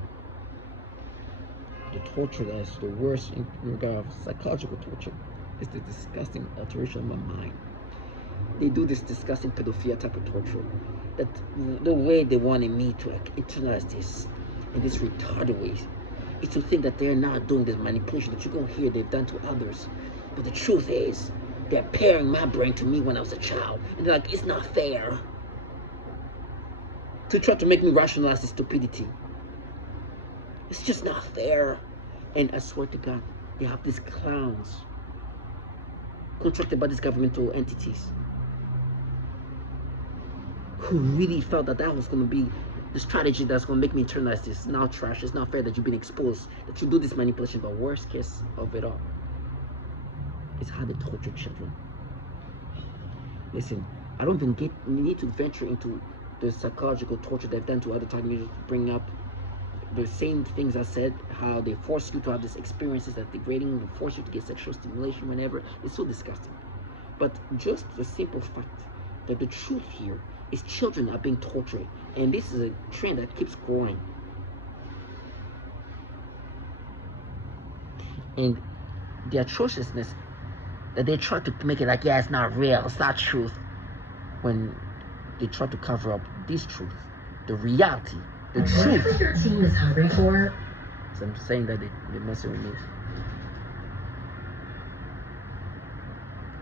the torture that is the worst in regard of psychological torture, is the disgusting alteration of my mind. They do this disgusting pedophilia type of torture. That the way they wanted me to internalize this in this retarded way is to think that they're not doing this manipulation that you're going to hear they've done to others. But the truth is, they're pairing my brain to me when I was a child. And they're like, it's not fair. To try to make me rationalize the stupidity. It's just not fair. And I swear to God, they have these clowns contracted by these governmental entities who really felt that that was going to be the strategy that's going to make me internalize this. It's not trash. It's not fair that you've been exposed, that you do this manipulation. But worst case of it all is how they torture children. Listen, I don't even need to venture into the psychological torture they've done to other target individuals to bring up the same things I said, how they force you to have these experiences that degrading, they force you to get sexual stimulation whenever. It's so disgusting. But just the simple fact that the truth here is children are being tortured, and this is a trend that keeps growing. And the atrociousness that they try to make it like, yeah, it's not real, it's not truth, when they try to cover up this truth, the reality, the truth. Whatever your team is hungry for. So I'm saying that they're messing with me.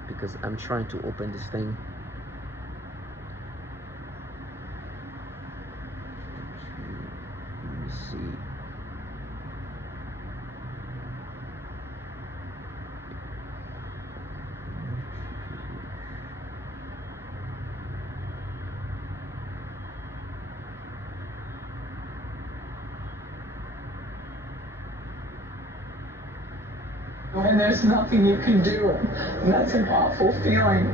Because I'm trying to open this thing. Let me see. And there's nothing you can do. And that's an awful feeling.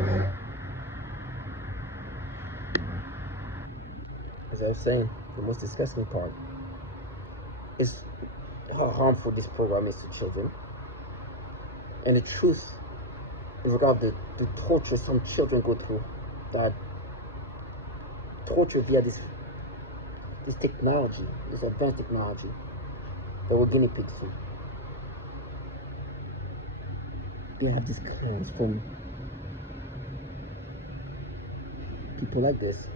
As I was saying, the most disgusting part is how harmful this program is to children. And the truth in regard to the torture some children go through, that torture via this technology, this advanced technology that we're guinea pigs for. They have these clowns from people like this,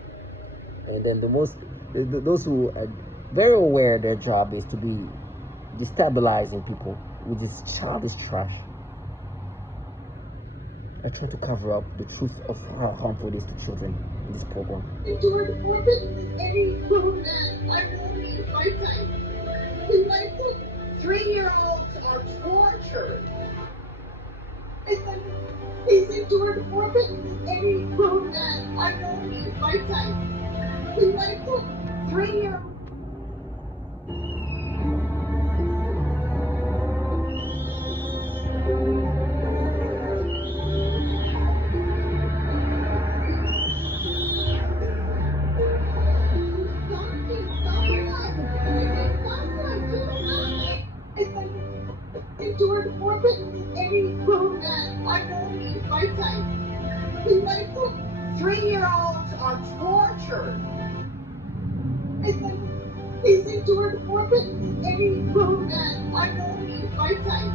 and then those who are very aware their job is to be destabilizing people with this childish trash. I try to cover up the truth of how harmful it is to children in this program. Three-year-olds are tortured. And then he's endured more than any grown man I've known in my time. He went from 3-year-old. It's He might put 3-year-olds are tortured. And then he's endured more than any grown man I know in my time.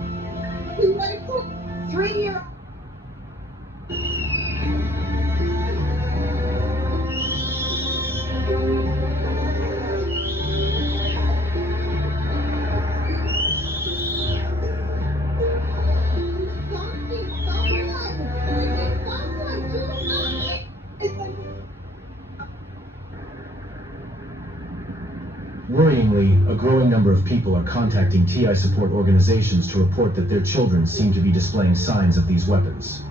He might put 3-year-olds. Worryingly, a growing number of people are contacting TI support organizations to report that their children seem to be displaying signs of these weapons.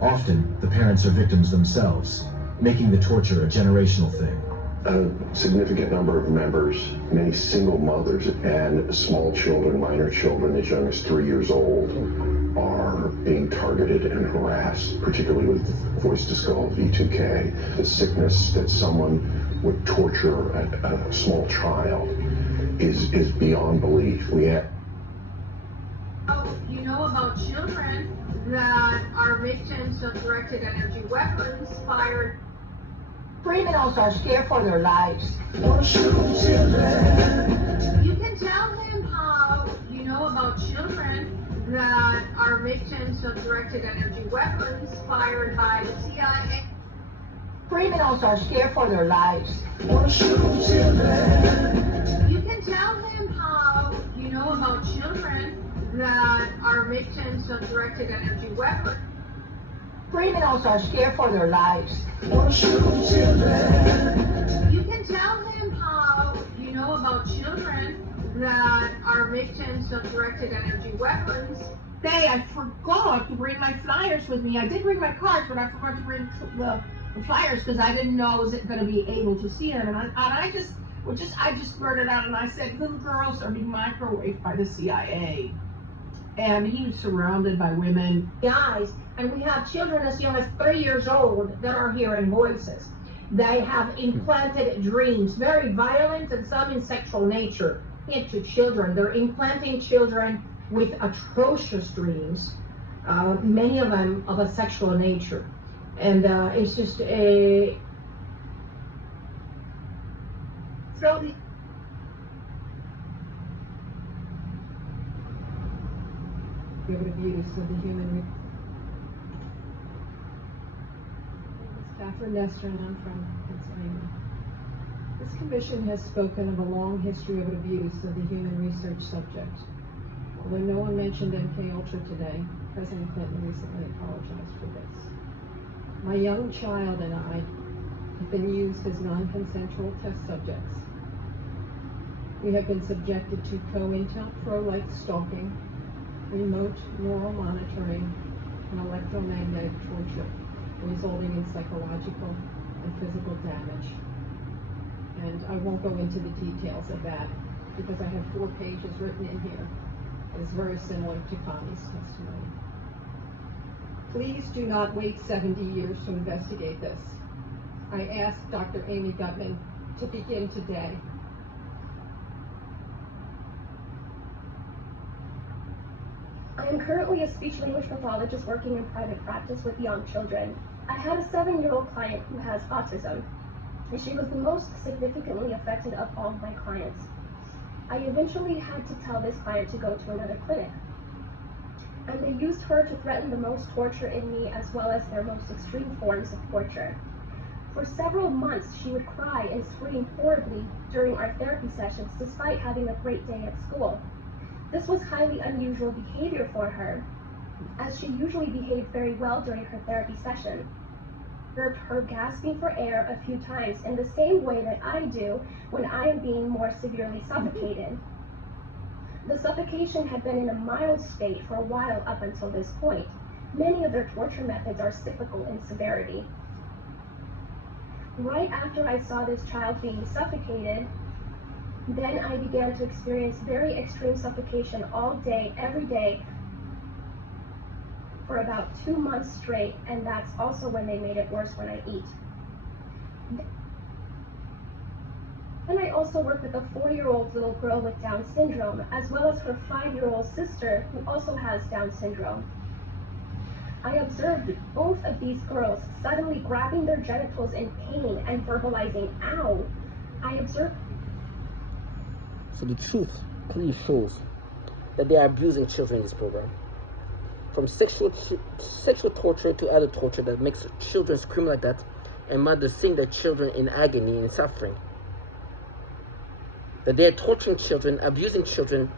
Often, the parents are victims themselves, making the torture a generational thing. A significant number of members, many single mothers and small children, minor children as young as 3 years old, are being targeted and harassed, particularly with voice-to-skull V2K. The sickness that someone would torture a small child is beyond belief. You know about children that are victims of directed energy weapons fired. Criminals are scared for their lives. You can tell him how you know about children that are victims of directed energy weapons fired by the CIA. Criminals are scared for their lives. You can tell him how you know about children that are victims of directed energy weapons. Criminals are scared for their lives. You can tell him how you know about children that are victims of directed energy weapons. Hey, I forgot to bring my flyers with me. I did bring my cards, but I forgot to bring the flyers because I didn't know I was going to be able to see them. And I just blurted out and I said, little girls are being microwaved by the CIA. And he was surrounded by women. Guys, and we have children as young as 3 years old that are hearing voices. They have implanted dreams, very violent and some in sexual nature, into children. They're implanting children with atrocious dreams, many of them of a sexual nature. And it's just a... Of abuse of the human. My name is Catherine Nestor and I'm from Pennsylvania. This commission has spoken of a long history of abuse of the human research subject. Although no one mentioned MK Ultra today, President Clinton recently apologized for this. My young child and I have been used as non-consensual test subjects. We have been subjected to COINTELPRO-like stalking, remote neural monitoring, and electromagnetic torture, resulting in psychological and physical damage. And I won't go into the details of that because I have 4 pages written in here. It is very similar to Connie's testimony. Please do not wait 70 years to investigate this. I ask Dr. Amy Gutmann to begin today. I am currently a speech-language pathologist working in private practice with young children. I had a 7-year-old client who has autism, and she was the most significantly affected of all my clients. I eventually had to tell this client to go to another clinic, and they used her to threaten the most torture in me as well as their most extreme forms of torture. For several months, she would cry and scream horribly during our therapy sessions despite having a great day at school. This was highly unusual behavior for her, as she usually behaved very well during her therapy session. I heard her gasping for air a few times in the same way that I do when I am being more severely suffocated. The suffocation had been in a mild state for a while up until this point. Many of their torture methods are cyclical in severity. Right after I saw this child being suffocated, then I began to experience very extreme suffocation all day, every day, for about 2 months straight, and that's also when they made it worse when I eat. And I also work with a 4-year-old little girl with Down syndrome, as well as her 5-year-old sister who also has Down syndrome. I observed both of these girls suddenly grabbing their genitals in pain and verbalizing, ow. I observed. So the truth clearly shows that they are abusing children in this program. From sexual torture to other torture that makes children scream like that, and mothers seeing their children in agony and suffering. That they are torturing children, abusing children,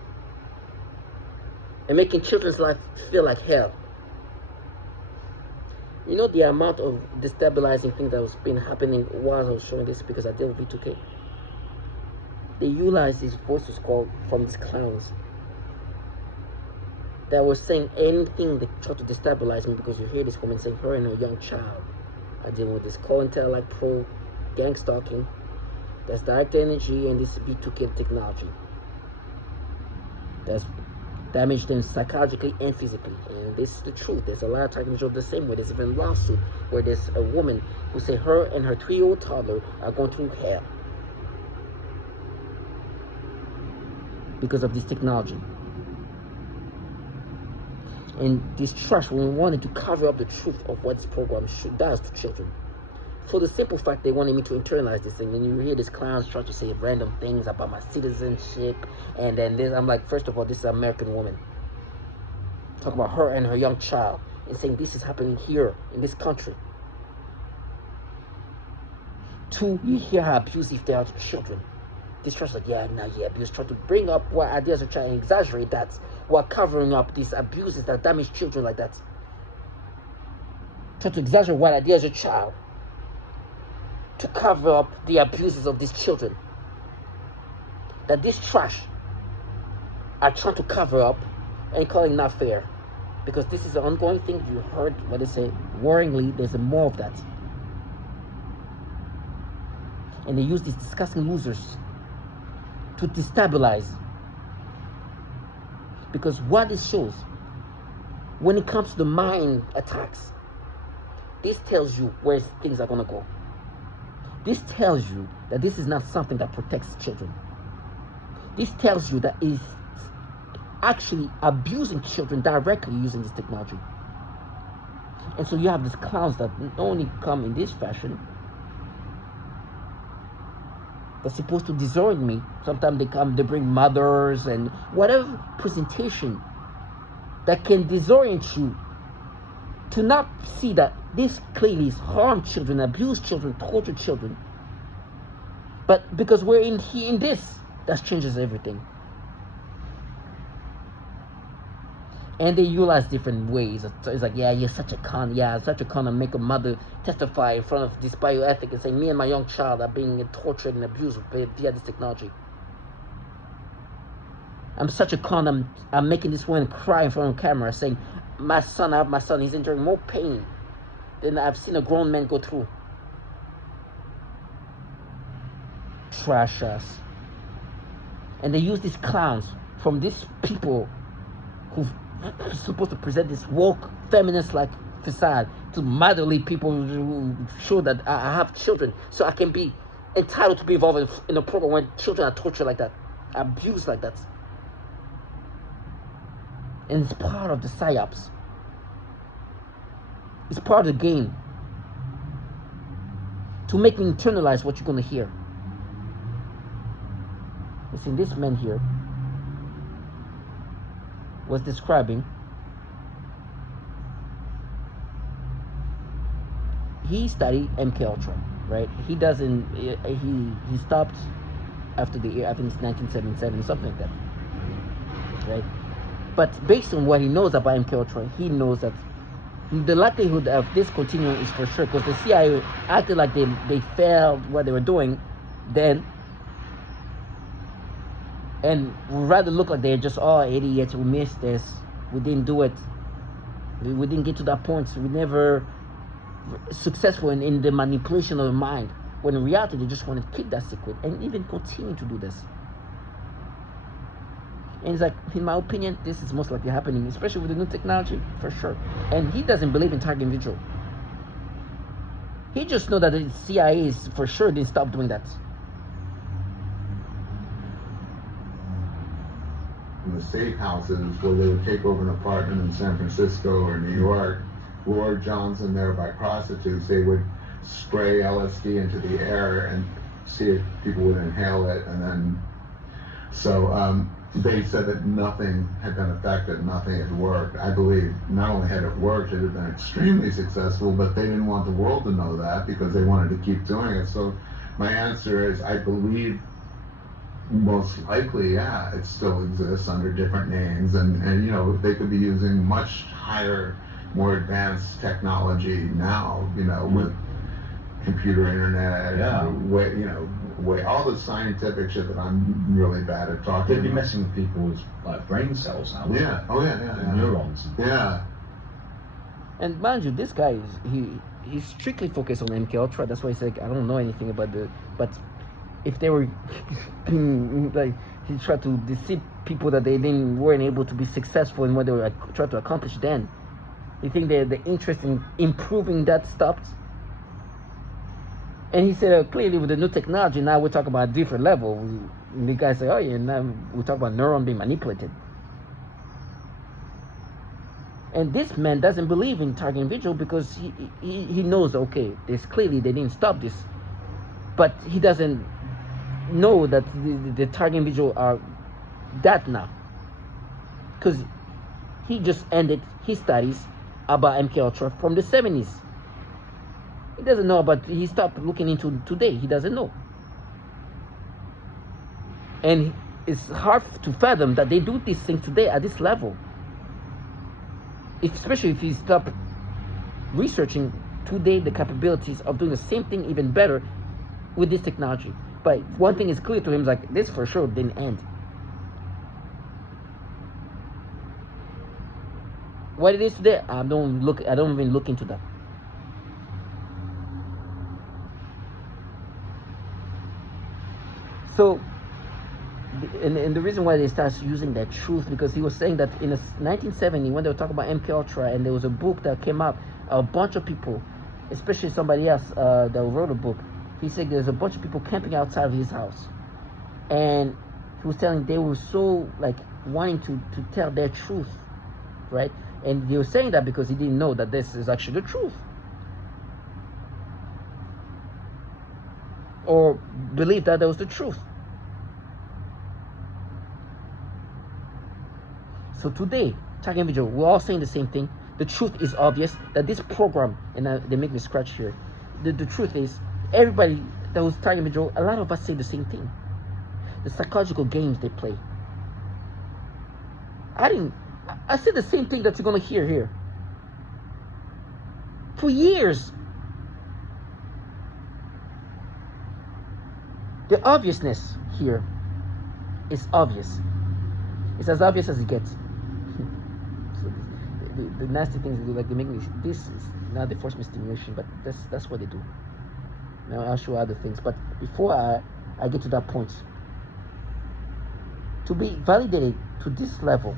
and making children's life feel like hell. You know the amount of destabilizing things that was been happening while I was showing this, because I deal with V2K. They utilize these voices called from these clowns that were saying anything that tried to destabilize me, because you hear this woman saying her and her young child are dealing with this COINTEL like pro gang stalking. That's direct energy and this V2K technology that's damaged them psychologically and physically. And this is the truth. There's a lot of talking the same way. There's even a lawsuit where there's a woman who say her and her 3-year-old toddler are going through hell because of this technology. And this trash, we wanted to cover up the truth of what this program does to children. For the simple fact they wanted me to internalize this thing. And you hear these clowns try to say random things about my citizenship. And then this, I'm like, first of all, this is an American woman. Talk about her and her young child. And saying this is happening here in this country. 2, you hear how abusive they are to children. This trash like, yeah, abuse. Try to bring up what ideas are trying to exaggerate that while covering up these abuses that damage children like that. Try to exaggerate what ideas a child to cover up the abuses of these children. That this trash are trying to cover up and calling not fair. Because this is an ongoing thing. You heard what they say, worryingly, there's more of that. And they use these disgusting losers to destabilize. Because what this shows, when it comes to the mind attacks, this tells you where things are going to go. This tells you that this is not something that protects children. This tells you that it's actually abusing children directly using this technology. And so you have these clowns that not only come in this fashion, they're supposed to disorient me. Sometimes they bring mothers and whatever presentation that can disorient you to not see that this clearly is harm children, abuse children, torture children. But because we're in this, that changes everything. And they utilize different ways. It's like, yeah, you're such a con. Yeah, such a con, and make a mother testify in front of this bioethic and say, me and my young child are being tortured and abused via this technology. I'm such a con. I'm making this woman cry in front of camera saying, I have my son, he's enduring more pain than I've seen a grown man go through. Trash us. And they use these clowns from these people who are supposed to present this woke, feminist-like facade to motherly people who show that I have children, so I can be entitled to be involved in a program where children are tortured like that, abused like that. And it's part of the psyops. It's part of the game to make me internalize what you're going to hear. Listen, this man here was describing, he studied MK Ultra, right? He doesn't, he stopped after the year, I think it's 1977, something like that, right? But based on what he knows about MK Ultra, he knows that the likelihood of this continuing is for sure, because the CIA acted like they failed what they were doing then, and would rather look like they're just, oh, idiots, we missed this, we didn't do it, we didn't get to that point, so we never successful in the manipulation of the mind, when in reality they just want to keep that secret and even continue to do this. And it's like, in my opinion, this is most likely happening, especially with the new technology, for sure. And he doesn't believe in targeting visual. He just knows that the CIA is for sure didn't stop doing that. In the safe houses where they would take over an apartment in San Francisco or New York, Lord Johnson there by prostitutes. They would spray LSD into the air and see if people would inhale it, and then they said that nothing had been affected, nothing had worked. I believe not only had it worked, it had been extremely successful, but they didn't want the world to know that because they wanted to keep doing it. So my answer is I believe most likely, yeah, it still exists under different names, and you know, they could be using much higher, more advanced technology now, you know, with computer internet, all the scientific shit that I'm really bad at talking They'd be about. messing with people's like brain cells now. Yeah, and neurons. Yeah. And mind you, this guy he's strictly focused on MK Ultra. That's why he's like, I don't know anything about but if they were being like, he tried to deceive people that they weren't able to be successful in what they were trying to accomplish. Then you think the interest in improving that stopped? And he said clearly with the new technology, now we're talking about a different level. The guy said, oh yeah, now we talk about neuron being manipulated. And this man doesn't believe in targeting individual because he knows, okay, it's clearly they didn't stop this, but he doesn't know that the target individual are that now, because he just ended his studies about MK Ultra from the 70s. He doesn't know about, he stopped looking into today. He doesn't know. And it's hard to fathom that they do these things today at this level. Especially if you stop researching today the capabilities of doing the same thing even better with this technology. But one thing is clear to him, like, this for sure didn't end. What it is today, I don't even look into that. So, and the reason why they start using that truth, because he was saying that in 1970, when they were talking about MK Ultra, and there was a book that came out, a bunch of people, especially somebody else that wrote a book, he said there's a bunch of people camping outside of his house, and he was telling they were so like wanting to tell their truth, right? And they were saying that because he didn't know that this is actually the truth, or believe that was the truth. So today, targeting individual, we're all saying the same thing. The truth is obvious that this program, and they make me scratch here. The truth is, everybody that was targeting individual, a lot of us say the same thing. The psychological games they play. I said the same thing that you're gonna hear here. For years. The obviousness here is obvious. It's as obvious as it gets. So the nasty things they do, like they make me, this is now they force me stimulation, but that's what they do. Now I'll show other things, but before I get to that point, to be validated to this level,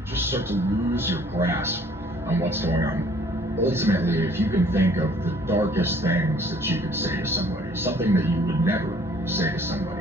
you just start to lose your grasp on what's going on. Ultimately, if you can think of the darkest things that you could say to somebody, something that you would never say to somebody,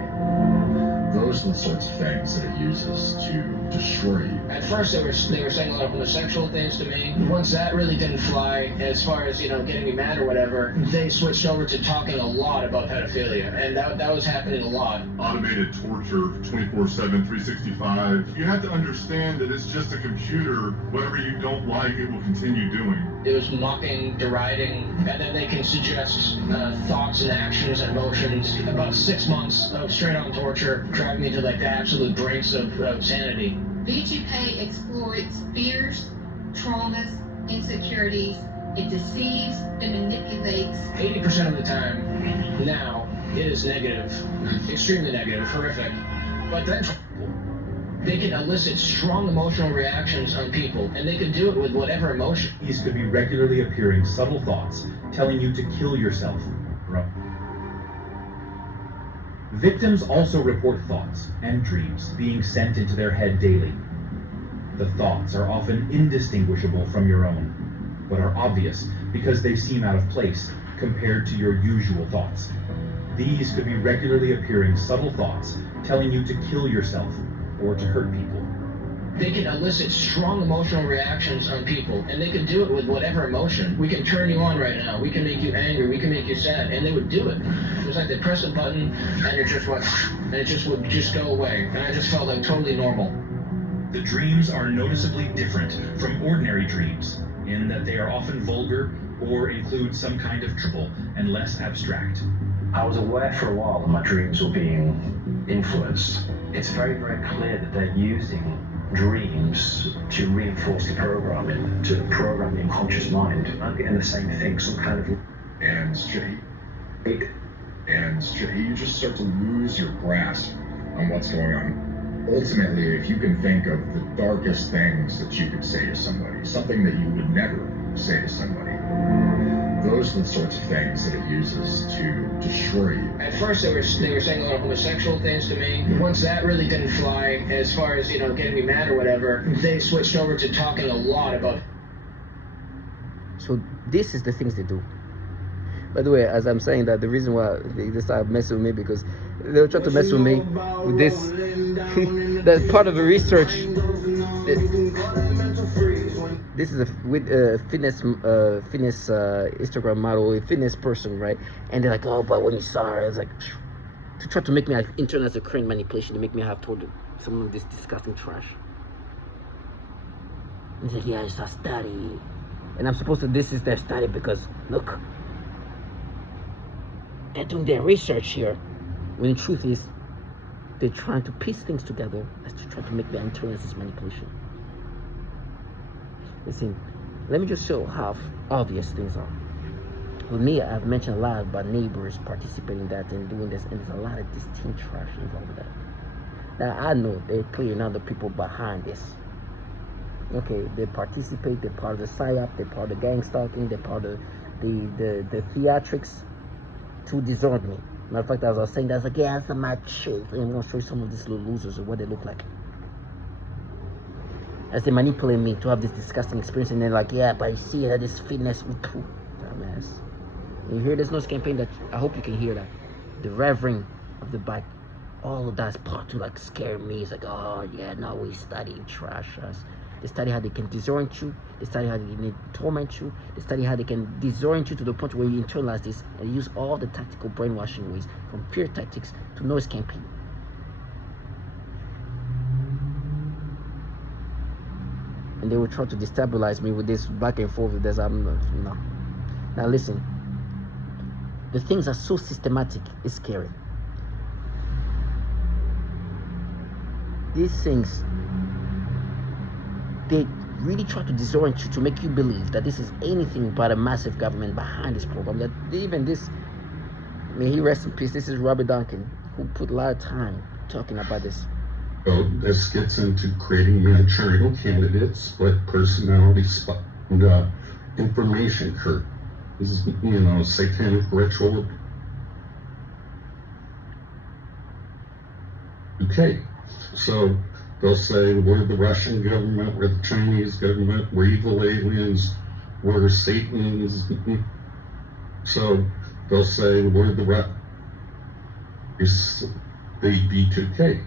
those are the sorts of things that it uses to destroy you. At first, they were saying a lot of the sexual things to me. Once that really didn't fly, as far as, getting me mad or whatever, they switched over to talking a lot about pedophilia, and that was happening a lot. Automated torture, 24/7, 365. You have to understand that it's just a computer. Whatever you don't like, it will continue doing. It was mocking, deriding, and then they can suggest thoughts and actions and emotions. About 6 months of straight-on torture, driving me to like the absolute brinks of sanity. VGK exploits fears, traumas, insecurities. It deceives, it manipulates. 80% of the time now, it is negative, extremely negative, horrific. But then they can elicit strong emotional reactions on people, and they can do it with whatever emotion. These could be regularly appearing subtle thoughts telling you to kill yourself. Victims also report thoughts and dreams being sent into their head daily. The thoughts are often indistinguishable from your own, but are obvious because they seem out of place compared to your usual thoughts. These could be regularly appearing subtle thoughts telling you to kill yourself or to hurt people. They can elicit strong emotional reactions on people, and they can do it with whatever emotion. We can turn you on right now. We can make you angry. We can make you sad, and they would do it. It was like they press a button, and it just went, and it just would just go away. And I just felt like totally normal. The dreams are noticeably different from ordinary dreams in that they are often vulgar or include some kind of trouble and less abstract. I was aware for a while that my dreams were being influenced. It's very, very clear that they're using dreams to reinforce the programming, to program the unconscious mind. I'm getting the same thing, some kind of... And you just start to lose your grasp on what's going on. Ultimately, if you can think of the darkest things that you could say to somebody, something that you would never say to somebody, those are the sorts of things that it uses to destroy you. At first, they were saying a lot of homosexual things to me. Once that really didn't fly, as far as, getting me mad or whatever, they switched over to talking a lot about... So this is the things they do. By the way, as I'm saying that, the reason why they started messing with me, because they were trying to mess with me with this. That's part of the research. This is a fitness Instagram model, a fitness person, right? And they're like, oh, but when you saw her, it's like to try to make me internalize the current manipulation, to make me have told some of this disgusting trash. And they said, yeah, it's a study, and I'm supposed to. This is their study because look, they're doing their research here. When the truth is, they're trying to piece things together as to try to make me internalize this manipulation. Listen, let me just show how obvious things are. With me, I've mentioned a lot about neighbors participating in that and doing this, and there's a lot of distinct trash involved with that. Now, I know they're clearing out the people behind this. Okay, they participate, they're part of the psyop, they're part of the gang stalking, they're part of the theatrics to dishonor me. Matter of fact, as I was saying, that's like, yeah, that's my truth. And I'm going to show you some of these little losers and what they look like. As they manipulate me to have this disgusting experience, and they're like, yeah, but you see her, this fitness, dumbass. You hear this noise campaign? That I hope you can hear that. The revving of the bike, all of that's part to like scare me. It's like, oh yeah, now we study trash us. They study how they can disorient you. They study how they can torment you. They study how they can disorient you to the point where you internalize this, and they use all the tactical brainwashing ways, from fear tactics to noise campaign. And they will try to destabilize me with this back and forth with this. No. Now listen, the things are so systematic, it's scary. These things, they really try to disorient you to make you believe that this is anything but a massive government behind this program. That even this, may he rest in peace, this is Robert Duncan, who put a lot of time talking about this. So this gets into creating managerial candidates, split personality, information curve. This is, satanic ritual. Okay, so they'll say we're the Russian government, we're the Chinese government, we're evil aliens, we're Satans. So they'll say we're the B2K.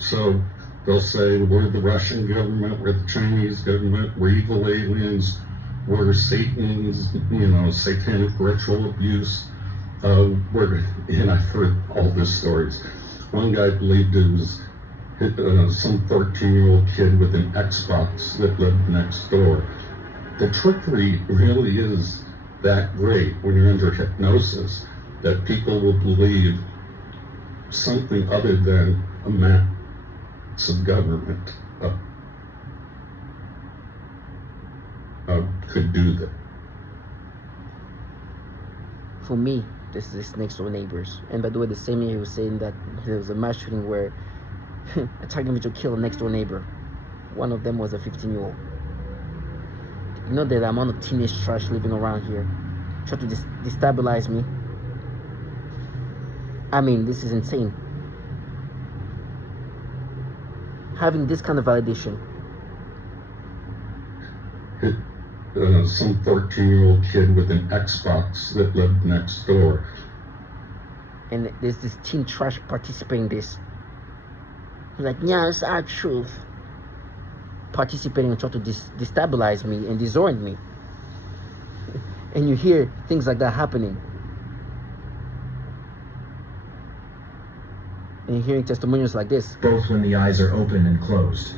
So they'll say we're the Russian government, we're the Chinese government, we're evil aliens, we're Satans, satanic ritual abuse. And I've heard all these stories. One guy believed it was some 14-year-old kid with an Xbox that lived next door. The trickery really is that great when you're under hypnosis, that people will believe something other than a massive government could do that. For me, this is next door neighbors. And by the way, the same year he was saying that there was a mass shooting where a target individual killed a next door neighbor. One of them was a 15-year-old. You know the amount of teenage trash living around here, try to destabilize me. I mean, this is insane. Having this kind of validation. Some 14-year-old kid with an Xbox that lived next door. And there's this teen trash participating in this. He's like, yeah, it's our truth. Participating and trying to destabilize me and disorient me. And you hear things like that happening. And you're hearing testimonials like this. Both when the eyes are open and closed.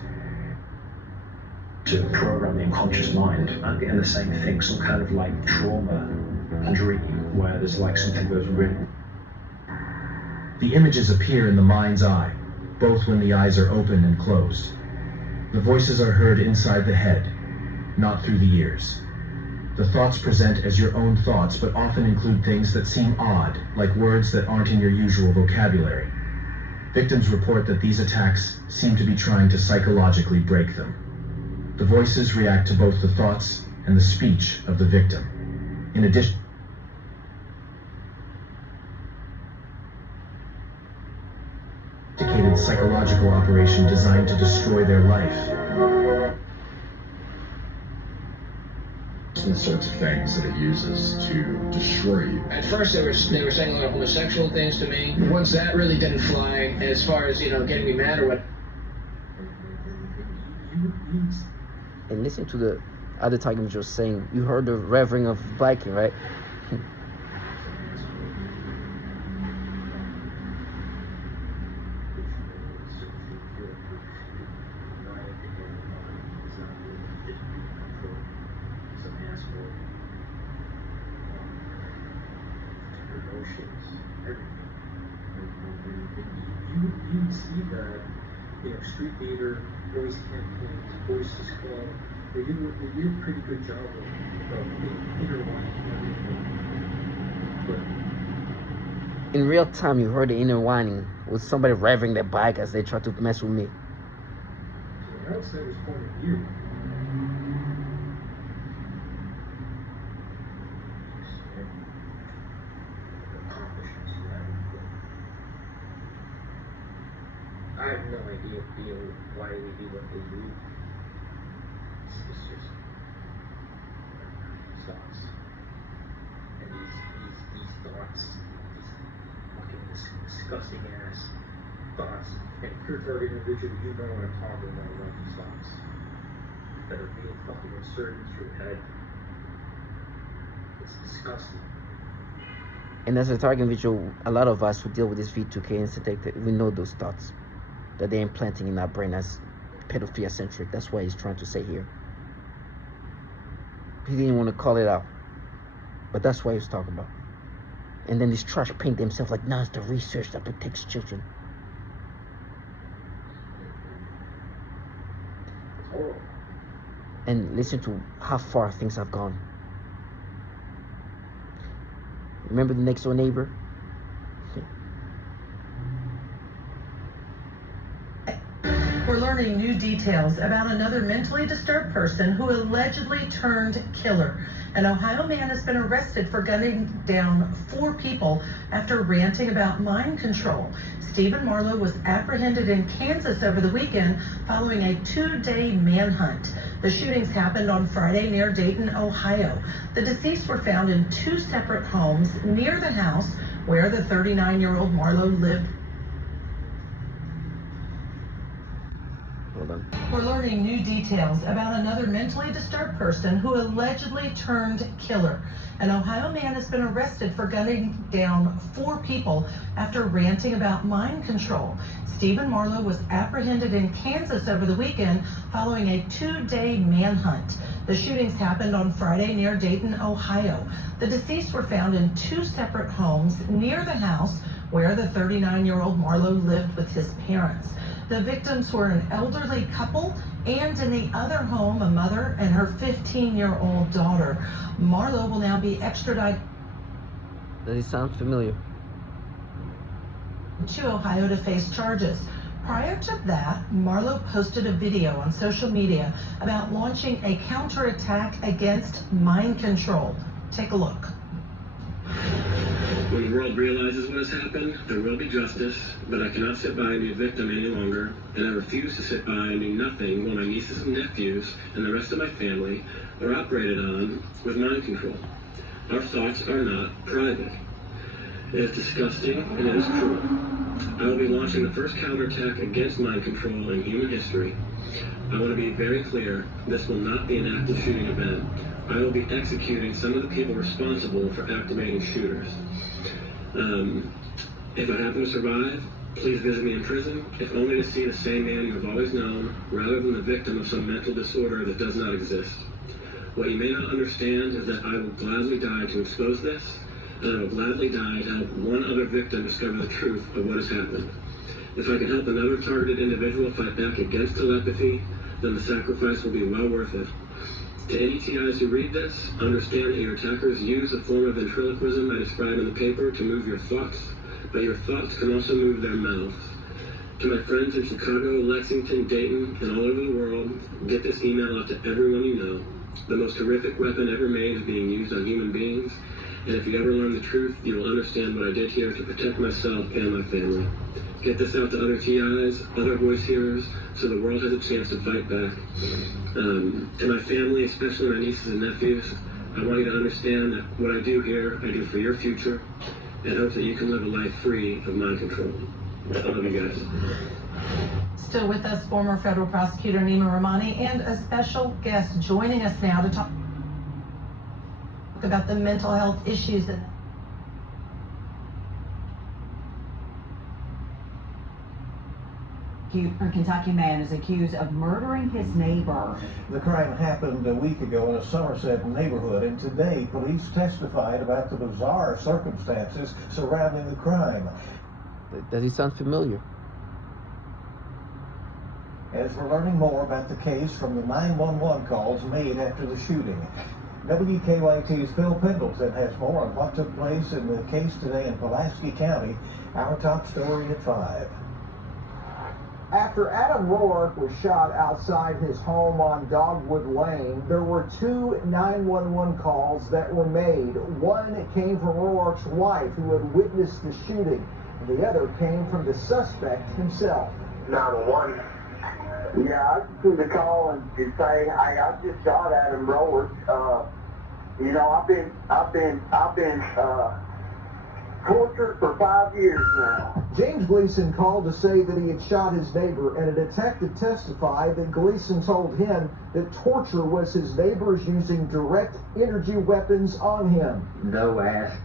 To program the unconscious mind. I'm getting the same thing, some kind of like trauma dream where there's like something goes written. The images appear in the mind's eye, both when the eyes are open and closed. The voices are heard inside the head, not through the ears. The thoughts present as your own thoughts, but often include things that seem odd, like words that aren't in your usual vocabulary. Victims report that these attacks seem to be trying to psychologically break them. The voices react to both the thoughts and the speech of the victim. In addition, sophisticated psychological operation designed to destroy their life. The sorts of things that it uses to destroy you. At first, they were saying a lot of homosexual things to me. Once that really didn't fly, as far as, getting me mad or what. And listen to the other target was saying, you heard the revving of biking, right? You see that, Street Theater, voice campaigns, Voices Club, they do a pretty good job of interlining everything. In real time, you heard the inner whining with somebody revving their bike as they try to mess with me. So an outsider's point of view, I have no idea why they do what they do. It's just thoughts. And these thoughts, these fucking disgusting ass thoughts. And if you're a target individual, you know what I'm talking about these thoughts that are being fucking inserted into your head. It's disgusting. And as a target individual, a lot of us who deal with this V2K incident, we know those thoughts that they're implanting in our brain as pedophilia centric. That's what he's trying to say here. He didn't want to call it out, but that's what he was talking about. And then these trash paint themselves like, now it's the research that protects children. And listen to how far things have gone. Remember the next door neighbor? We're learning new details about another mentally disturbed person who allegedly turned killer. An Ohio man has been arrested for gunning down 4 people after ranting about mind control. Stephen Marlowe was apprehended in Kansas over the weekend following a 2-day manhunt. The shootings happened on Friday near Dayton, Ohio. The deceased were found in 2 separate homes near the house where the 39-year-old Marlowe lived. We're learning new details about another mentally disturbed person who allegedly turned killer. An Ohio man has been arrested for gunning down 4 people after ranting about mind control. Stephen Marlowe was apprehended in Kansas over the weekend following a 2-day manhunt. The shootings happened on Friday near Dayton, Ohio. The deceased were found in 2 separate homes near the house where the 39-year-old Marlowe lived with his parents. The victims were an elderly couple, and in the other home, a mother and her 15-year-old daughter. Marlowe will now be extradited. Does it sound familiar? To Ohio to face charges. Prior to that, Marlowe posted a video on social media about launching a counterattack against mind control. Take a look. When the world realizes what has happened, there will be justice, but I cannot sit by and be a victim any longer, and I refuse to sit by and do nothing while my nieces and nephews and the rest of my family are operated on with mind control. Our thoughts are not private. It is disgusting and it is cruel. I will be launching the first counterattack against mind control in human history. I want to be very clear, this will not be an active shooting event. I will be executing some of the people responsible for activating shooters. If I happen to survive, please visit me in prison, if only to see the same man you have always known, rather than the victim of some mental disorder that does not exist. What you may not understand is that I will gladly die to expose this, and I will gladly die to help one other victim discover the truth of what has happened. If I can help another targeted individual fight back against telepathy, then the sacrifice will be well worth it. To any TIs who read this, understand that your attackers use a form of ventriloquism I describe in the paper to move your thoughts, but your thoughts can also move their mouths. To my friends in Chicago, Lexington, Dayton, and all over the world, get this email out to everyone you know. The most horrific weapon ever made is being used on human beings, and if you ever learn the truth, you will understand what I did here to protect myself and my family. Get this out to other TIs, other voice hearers, so the world has a chance to fight back. To my family, especially my nieces and nephews, I want you to understand that what I do here, I do for your future, and hope that you can live a life free of mind control. I love you guys. Still with us, former federal prosecutor Nima Rahmani, and a special guest joining us now to talk about the mental health issues that A Kentucky man is accused of murdering his neighbor. The crime happened a week ago in a Somerset neighborhood, and today police testified about the bizarre circumstances surrounding the crime. Does it sound familiar? As we're learning more about the case from the 911 calls made after the shooting, WKYT's Phil Pendleton has more on what took place in the case today in Pulaski County. Our top story at 5. After Adam Roark was shot outside his home on Dogwood Lane, there were 2 911 calls that were made. One came from Roark's wife, who had witnessed the shooting, and the other came from the suspect himself. 911. Yeah, I just threw the call and to say, hey, I just shot Adam Roark. You know, I've been tortured for 5 years now. James Gleason called to say that he had shot his neighbor, and a detective testified that Gleason told him that torture was his neighbors using direct energy weapons on him. No ass.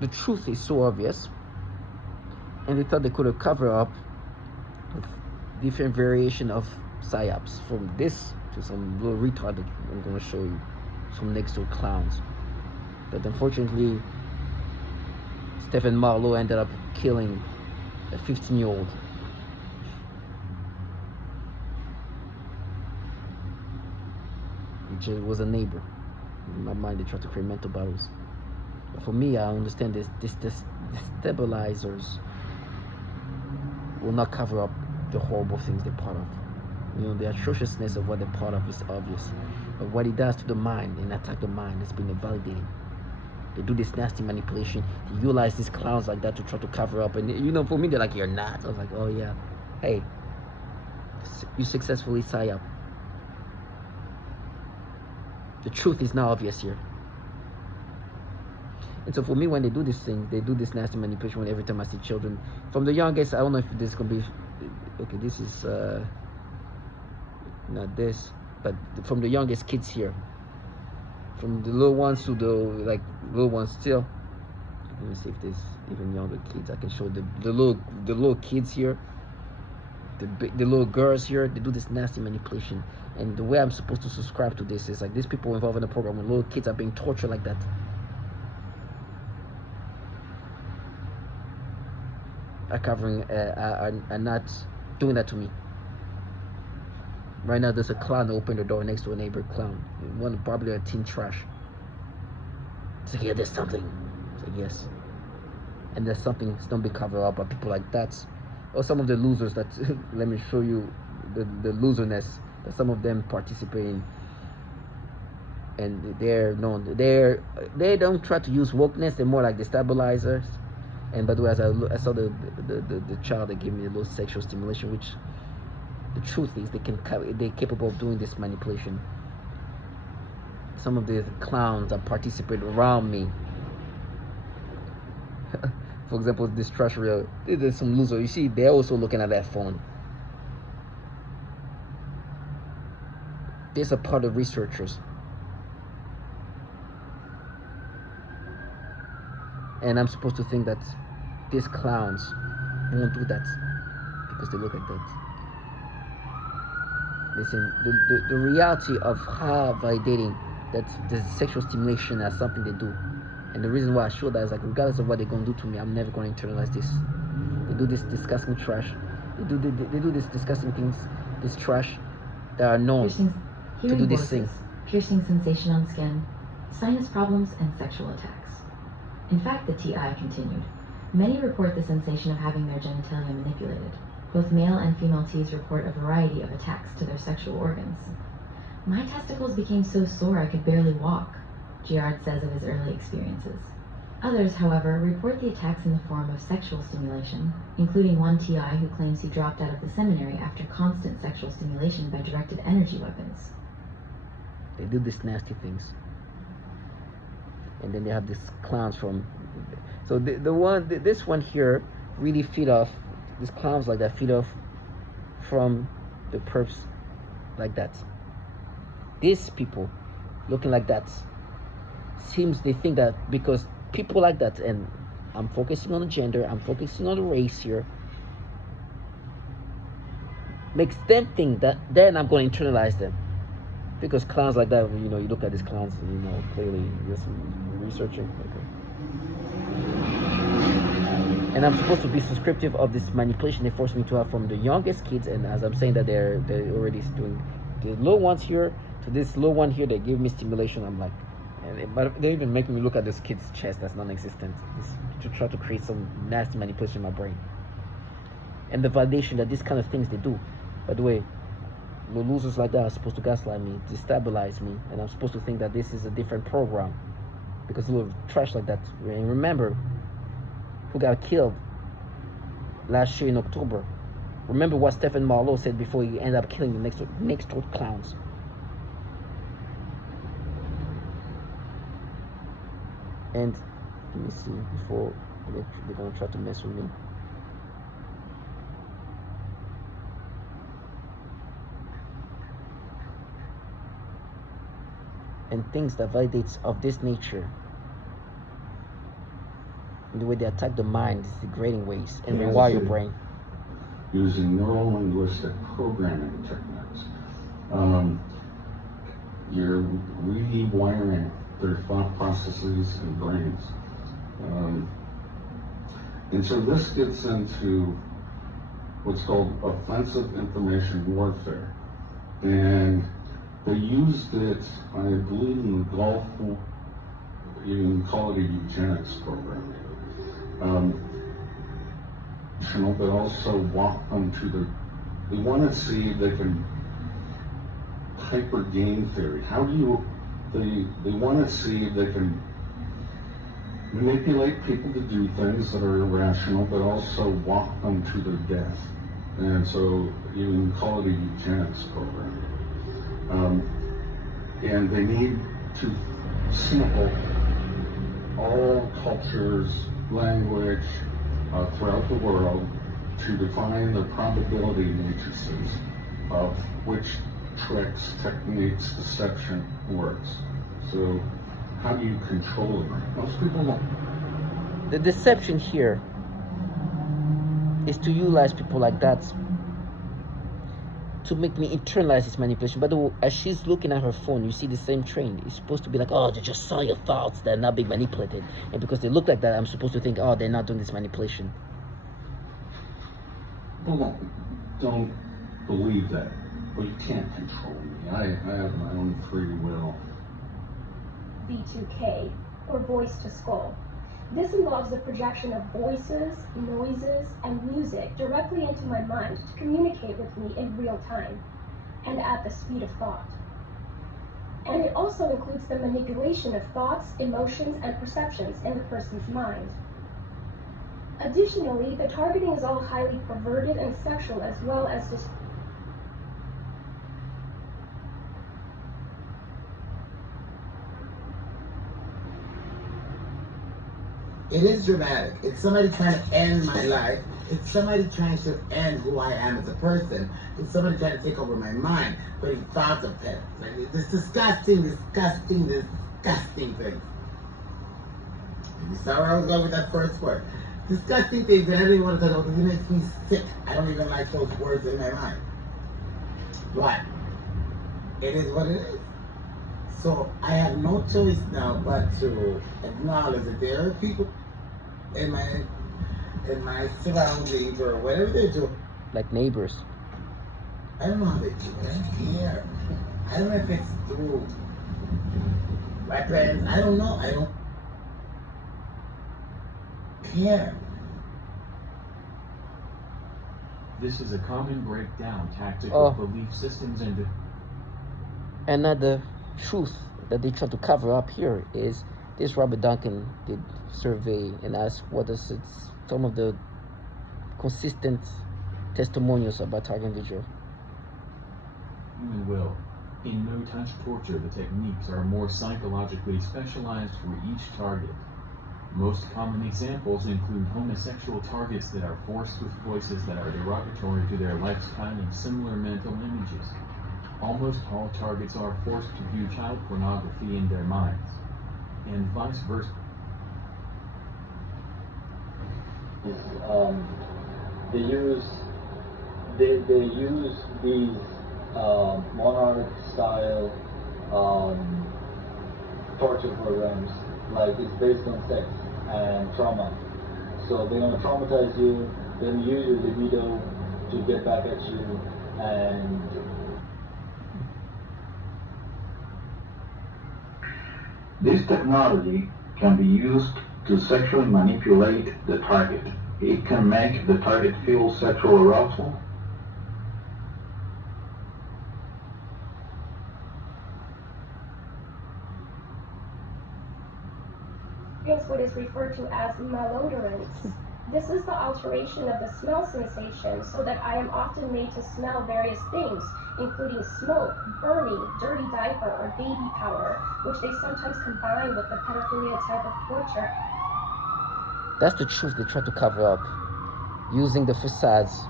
The truth is so obvious, and they thought they could have covered up with different variation of psyops, from this to some little retard that I'm going to show you, some next door clowns. But unfortunately, Stephen Marlowe ended up killing a 15-year-old. Which was a neighbor. In my mind, they tried to create mental battles. But for me, I understand this stabilizers will not cover up the horrible things they're part of. You know, the atrociousness of what they're part of is obvious. But what it does to the mind and attack the mind has been validated. They do this nasty manipulation. They utilize these clowns like that to try to cover up. And, you know, for me, they're like, you're not. I was like, oh, yeah. Hey, you successfully tie up. The truth is now obvious here. And so for me, when they do this thing, they do this nasty manipulation when every time I see children. From the youngest, I don't know if this is going to be... Okay, this is... not this, but from the youngest kids here, from the little ones to the little ones still. Let me see if there's even younger kids. I can show the little kids here, the little girls here. They do this nasty manipulation, and the way I'm supposed to subscribe to this is like these people involved in the program when little kids are being tortured like that. Are covering, are not doing that to me. Right now, there's a clown that opened the door next to a neighbor clown. One probably a teen trash. It's like, yeah, there's something. It's like, yes. And there's something that's don't be covered up by people like that. Or some of the losers that, let me show you the loserness that some of them participate in. And they're known. They don't try to use wokeness. They're more like the stabilizers. And by the way, as I saw the child that gave me a little sexual stimulation, which the truth is they're capable of doing this manipulation. some of the clowns that participate around me. For example, this trash reel, there's some loser. You see, they're also looking at that phone. There's a part of researchers. And I'm supposed to think that these clowns won't do that because they look like that. Listen, the reality of how validating that the sexual stimulation as something they do. And the reason why I show that is like, regardless of what they're going to do to me, I'm never going to internalize this. They do this disgusting trash. They do this disgusting things, this trash that are known to do this thing. Piercing sensation on skin, sinus problems, and sexual attacks. In fact, the TI continued. Many report the sensation of having their genitalia manipulated. Both male and female Ts report a variety of attacks to their sexual organs. My testicles became so sore I could barely walk, Girard says of his early experiences. Others, however, report the attacks in the form of sexual stimulation, including one TI who claims he dropped out of the seminary after constant sexual stimulation by directed energy weapons. They do these nasty things. And then they have these clowns from... So this one here really feed off, these clowns like that feed off from the perps like that. These people looking like that, seems they think that because people like that, and I'm focusing on the gender, I'm focusing on the race here, makes them think that then I'm going to internalize them. Because clowns like that, you know, you look at these clowns, you know, clearly there's some researching. Okay. And I'm supposed to be subscriptive of this manipulation they force me to have from the youngest kids, and as I'm saying that they're already doing the low ones here to this low one here, they give me stimulation. I'm like, but they're even making me look at this kid's chest that's non-existent, to try to create some nasty manipulation in my brain. And the validation that these kind of things they do. By the way, the losers like that are supposed to gaslight me, destabilize me, and I'm supposed to think that this is a different program because little trash like that. And remember who got killed last year in October. Remember what Stephen Marlowe said before he ended up killing the next door clowns. And let me see before they're gonna try to mess with me. And things that validates of this nature, and the way they attack the mind is degrading ways and rewire your brain. Using neuro-linguistic programming techniques. You're rewiring their thought processes and brains. And so this gets into what's called offensive information warfare. And they used it, I believe, in the Gulf, you can call it a eugenics program. But also walk them to they want to see if they can hyper game theory. How do you, they want to see if they can manipulate people to do things that are irrational, but also walk them to their death. And so you can call it a eugenics program. And they need to sample all cultures, language throughout the world to define the probability matrices of which tricks, techniques, deception works. So how do you control it? Most people don't. The deception here is to utilize people like that to make me internalize this manipulation. But as she's looking at her phone, you see the same train. It's supposed to be like, oh, they just saw your thoughts, they're not being manipulated. And because they look like that, I'm supposed to think, oh, they're not doing this manipulation. People don't believe that. Well, you can't control me. I have my own free will. V2K, or voice to skull. This involves the projection of voices, noises, and music directly into my mind to communicate with me in real time and at the speed of thought. And it also includes the manipulation of thoughts, emotions, and perceptions in the person's mind. Additionally, the targeting is all highly perverted and sexual, as well as It is dramatic. It's somebody trying to end my life. It's somebody trying to end who I am as a person. It's somebody trying to take over my mind, putting thoughts of that. Like, this disgusting thing. And you saw where I was going with that first word. Disgusting things that I didn't want to talk about because it makes me sick. I don't even like those words in my mind. But it is what it is. So I have no choice now but to acknowledge that there are people in my surroundings or whatever they do. Like neighbors. I don't know how they do it. I don't care. I don't know if it's through my parents. I don't know. I don't care. This is a common breakdown tactic of belief systems and another truth that they try to cover up here is this. Robert Duncan did survey and asked what is some of the consistent testimonials about target visual. Human will. In no-touch torture, the techniques are more psychologically specialized for each target. Most common examples include homosexual targets that are forced with voices that are derogatory to their lifestyle and similar mental images. Almost all targets are forced to view child pornography in their minds, and vice versa. They use these monarch-style torture programs, like it's based on sex and trauma. So they're gonna traumatize you, then use your libido to get back at you, and this technology can be used to sexually manipulate the target. It can make the target feel sexual arousal. What is referred to as malodorance. This is the alteration of the smell sensation so that I am often made to smell various things, including smoke, burning, dirty diaper, or baby powder, which they sometimes combine with the pedophilia type of torture. That's the truth they try to cover up, using the facades.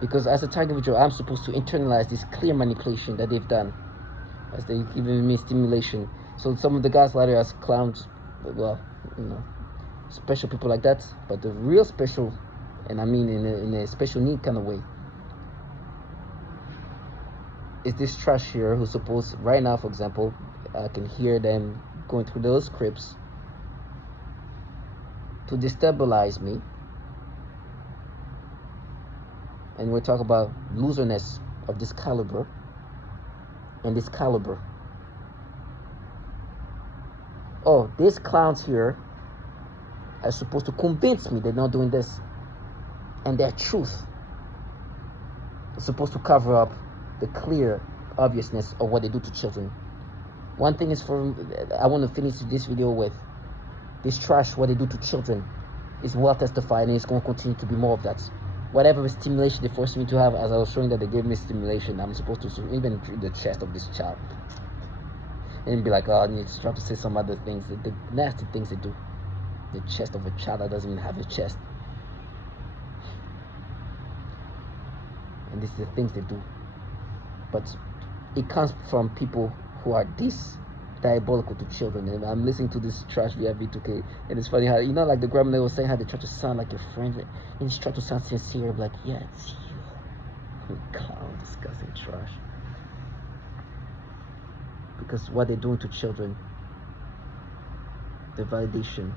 Because as a target individual, I'm supposed to internalize this clear manipulation that they've done, as they've given me stimulation. So some of the gaslighters as clowns, well, you know, special people like that. But the real special, and I mean in a special need kind of way, is this trash here who's supposed, right now, for example, I can hear them going through those scripts to destabilize me. And we're talking about loserness of this caliber and this caliber. Oh, these clowns here are supposed to convince me they're not doing this. And their truth is supposed to cover up the clear obviousness of what they do to children. One thing is I want to finish this video with this trash, what they do to children, is well testified, and it's going to continue to be more of that. Whatever stimulation they forced me to have, as I was showing that they gave me stimulation, I'm supposed to even treat the chest of this child. And be like, oh, I need to try to say some other things, the nasty things they do. The chest of a child that doesn't even have a chest. And these are the things they do. But it comes from people who are this diabolical to children. And I'm listening to this trash via V2K, and it's funny how, you know, like the grandmother was saying, how they try to sound like your friend, and just try to sound sincere, like, yeah, it's you. Clown, disgusting trash. Because what they're doing to children, the validation,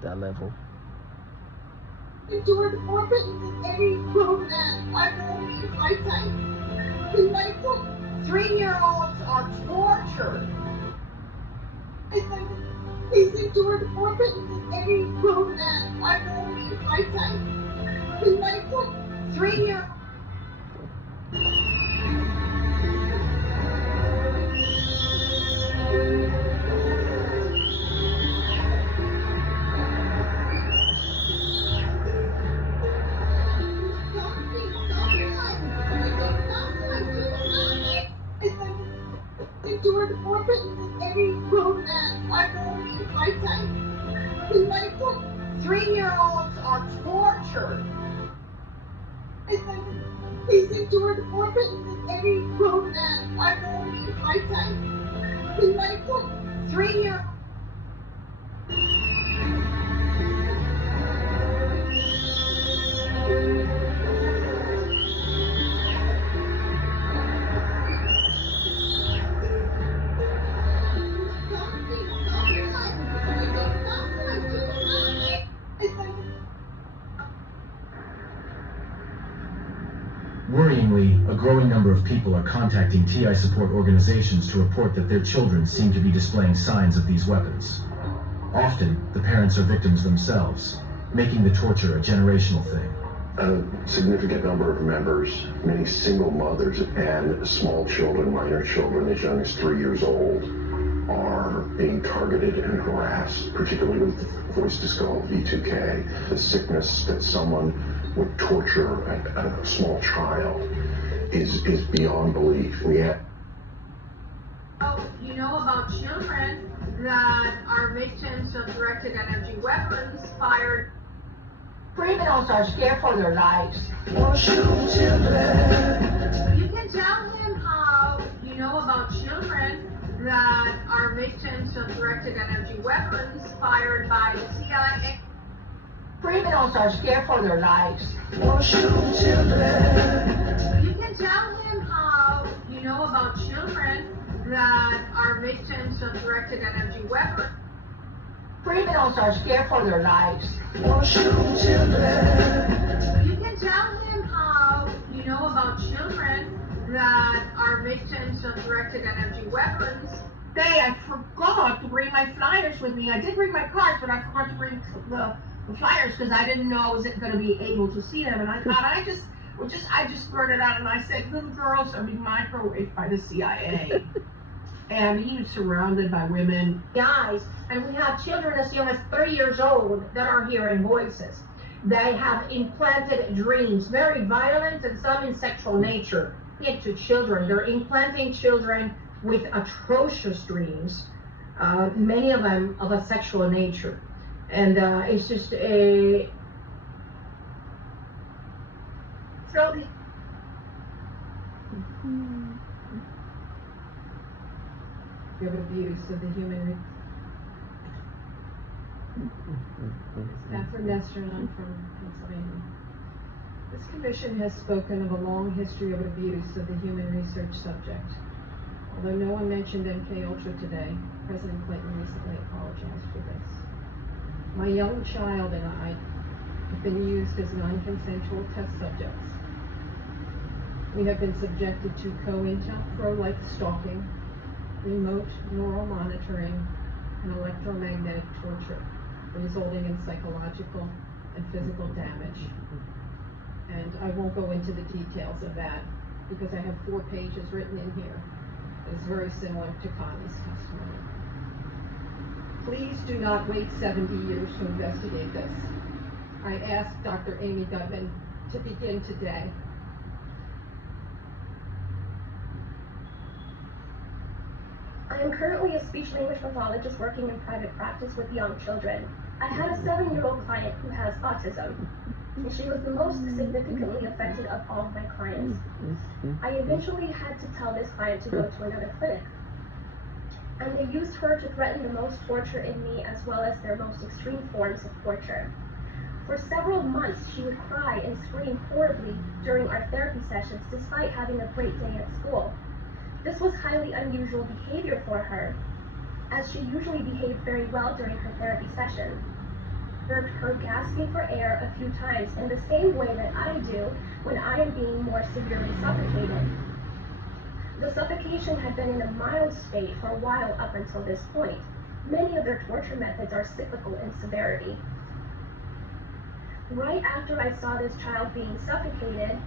that level. Endured more than any grown man I've known in my time. Delightful 3-year-olds are tortured. He's endured more than any grown man I've known in my time. Delightful 3-year-olds. Endured type. In my book, 3-year-olds are tortured. And then he's endured more pain than any grown man I've known in my time. In my book, 3-year-olds. Worryingly, a growing number of people are contacting TI support organizations to report that their children seem to be displaying signs of these weapons. Often, the parents are victims themselves, making the torture a generational thing. A significant number of members, many single mothers and small children, minor children as young as 3 years old, are being targeted and harassed, particularly with voice called V2K, the sickness that someone would torture a small child is beyond belief. And yet, You know about children that are victims of directed energy weapons fired. Criminals are scared for their lives. You can tell him how you know about children that are victims of directed energy weapons fired by the CIA. Criminals are scared for their lives. You can tell him how you know about children that are victims of directed energy weapons. Criminals are scared for their lives. You can tell him how you know about children that are victims of directed energy weapons. Hey, I forgot to bring my flyers with me. I did bring my cards, but I forgot to bring the flyers because I didn't know I was going to be able to see them. And I thought I just blurted out and I said, little girls are being microwaved by the CIA. And he was surrounded by women. Guys, and we have children as young as 30 years old that are hearing voices. They have implanted dreams, very violent and some in sexual nature, into children. They're implanting children with atrocious dreams, many of them of a sexual nature. And it's just a... Slowly. Of abuse of the human Catherine Nesternon from Pennsylvania. This commission has spoken of a long history of abuse of the human research subject. Although no one mentioned MKUltra today, President Clinton recently apologized for this. My young child and I have been used as non-consensual test subjects. We have been subjected to COINTELPRO-like stalking, remote neural monitoring, and electromagnetic torture, resulting in psychological and physical damage. And I won't go into the details of that because I have 4 pages written in here. It's very similar to Connie's testimony. Please do not wait 70 years to investigate this. I ask Dr. Amy Gutman to begin today. I am currently a speech-language pathologist working in private practice with young children. I had a 7-year-old client who has autism, and she was the most significantly affected of all of my clients. I eventually had to tell this client to go to another clinic, and they used her to threaten the most torture in me as well as their most extreme forms of torture. For several months, she would cry and scream horribly during our therapy sessions despite having a great day at school. This was highly unusual behavior for her, as she usually behaved very well during her therapy session. Heard her gasping for air a few times in the same way that I do when I am being more severely suffocated. The suffocation had been in a mild state for a while up until this point. Many of their torture methods are cyclical in severity. Right after I saw this child being suffocated,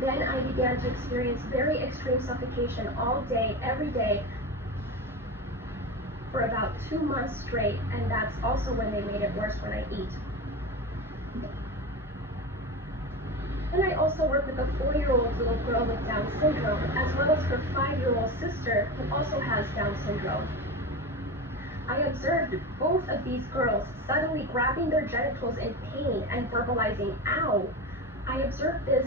then I began to experience very extreme suffocation all day, every day, for about 2 months straight, and that's also when they made it worse when I eat. And I also work with a 4-year-old little girl with Down syndrome, as well as her 5-year-old sister who also has Down syndrome. I observed both of these girls suddenly grabbing their genitals in pain and verbalizing, ow. I observed this.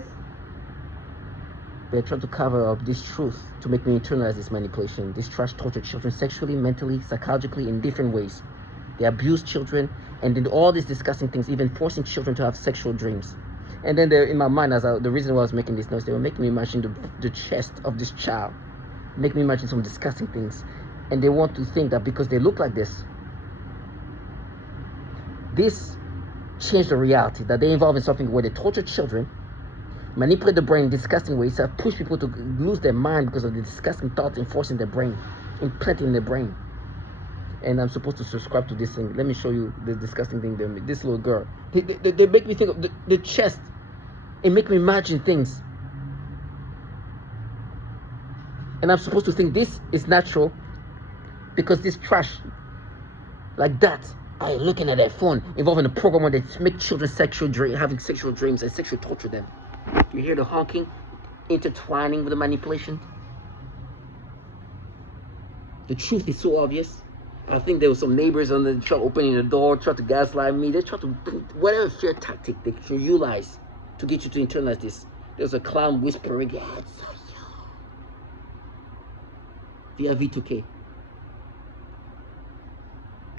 They're trying to cover up this truth to make me internalize this manipulation. This trash torture children sexually, mentally, psychologically, in different ways. They abuse children and did all these disgusting things, even forcing children to have sexual dreams. And then they're in my mind, the reason why I was making this noise, they were making me imagine the chest of this child, make me imagine some disgusting things. And they want to think that because they look like this changed the reality, that they involve in something where they torture children, manipulate the brain in disgusting ways, push people to lose their mind because of the disgusting thoughts enforcing their brain, implanting in their brain. And I'm supposed to subscribe to this thing. Let me show you the disgusting thing they make. This little girl, they make me think of the chest. It make me imagine things. And I'm supposed to think this is natural because this trash like that are looking at their phone, involving a program where they make children having sexual dreams and sexual torture them. You hear the honking intertwining with the manipulation? The truth is so obvious. I think there were some neighbors on the truck opening the door, trying to gaslight me. They try to, whatever fear tactic they can utilize to get you to internalize this. There's a clown whispering, yeah, it's so you. Via V2K.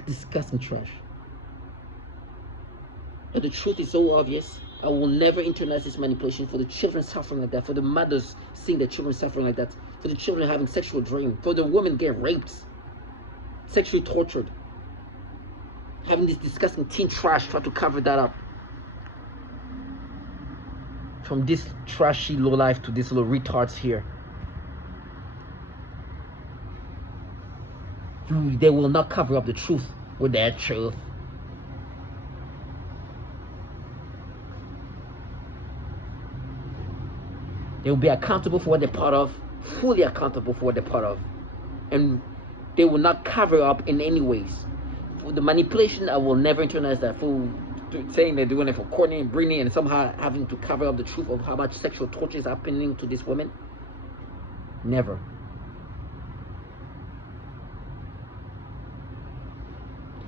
Disgusting trash. But the truth is so obvious. I will never internalize this manipulation for the children suffering like that, for the mothers seeing their children suffering like that, for the children having sexual dreams, for the women getting raped, sexually tortured, having this disgusting teen trash try to cover that up. From this trashy lowlife to these little retards here. They will not cover up the truth with their truth. They will be accountable for what they're part of, fully accountable for what they're part of. And they will not cover up in any ways. For the manipulation, I will never internalize that. For saying they're doing it for Courtney and Brittany and somehow having to cover up the truth of how much sexual torture is happening to these women. Never.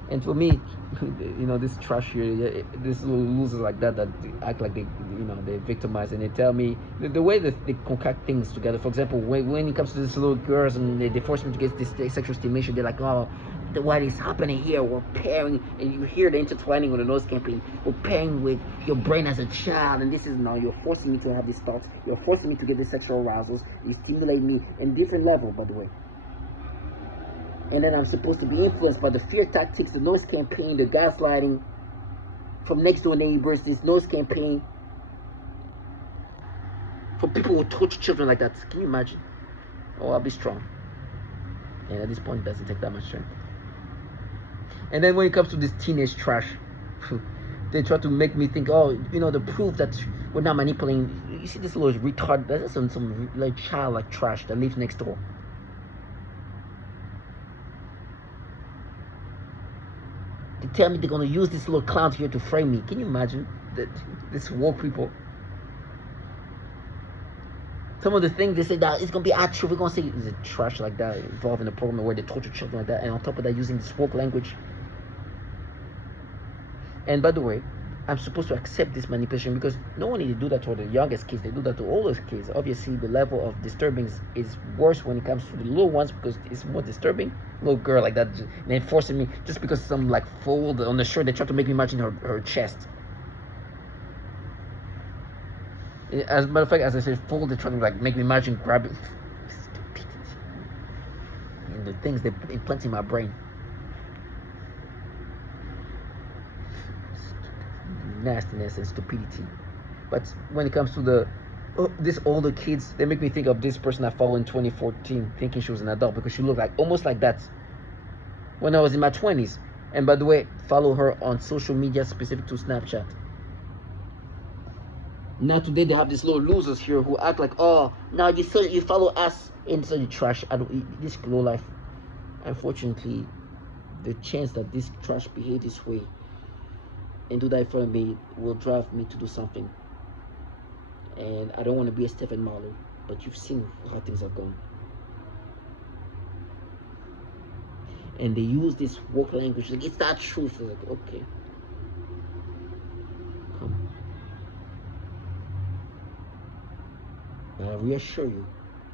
And for me, you know, this trash here, this little losers like that act like they, you know, they victimize, and they tell me the way that they concoct things together. For example, when it comes to these little girls and they force them to get this sexual stimulation, they're like, oh, what is happening here? We're pairing, and you hear the intertwining with the nose campaign. We're pairing with your brain as a child, and this is now you're forcing me to have these thoughts. You're forcing me to get these sexual arousals. You stimulate me in different level, by the way. And then I'm supposed to be influenced by the fear tactics, the noise campaign, the gaslighting from next door neighbors, this noise campaign from people who torture children like that. Can you imagine? Oh, I'll be strong. And at this point, it doesn't take that much strength. And then when it comes to this teenage trash, they try to make me think, oh, you know, the proof that we're not manipulating. You see this little retard, that's some like child like trash that lives next door. They tell me they're going to use this little clown here to frame me. Can you imagine that? This woke people? Some of the things they say that it's going to be true. We're going to say is it trash like that, involved in a program where they torture children like that, and on top of that, using this woke language. And by the way, I'm supposed to accept this manipulation because no one needs to do that to the youngest kids. They do that to older kids. Obviously, the level of disturbance is worse when it comes to the little ones because it's more disturbing. Little girl like that, and then forcing me just because some like fold on the shirt. They try to make me imagine her chest. As a matter of fact, as I said, fold. They try to like make me imagine grabbing. Stupidity. And the things they implant in my brain. Nastiness and stupidity. But when it comes to these older kids, they make me think of this person I followed in 2014, thinking she was an adult because she looked like almost like that when I was in my 20s. And by the way, follow her on social media specific to Snapchat. Now today they have these little losers here who act like, oh, now you follow us into the trash. This low life. Unfortunately, the chance that this trash behave this way and do that in front of me will drive me to do something. And I don't want to be a Stephen Marlowe, but you've seen how things have gone. and they use this woke language. Like, it's not truth. It's like, okay, come. I reassure you,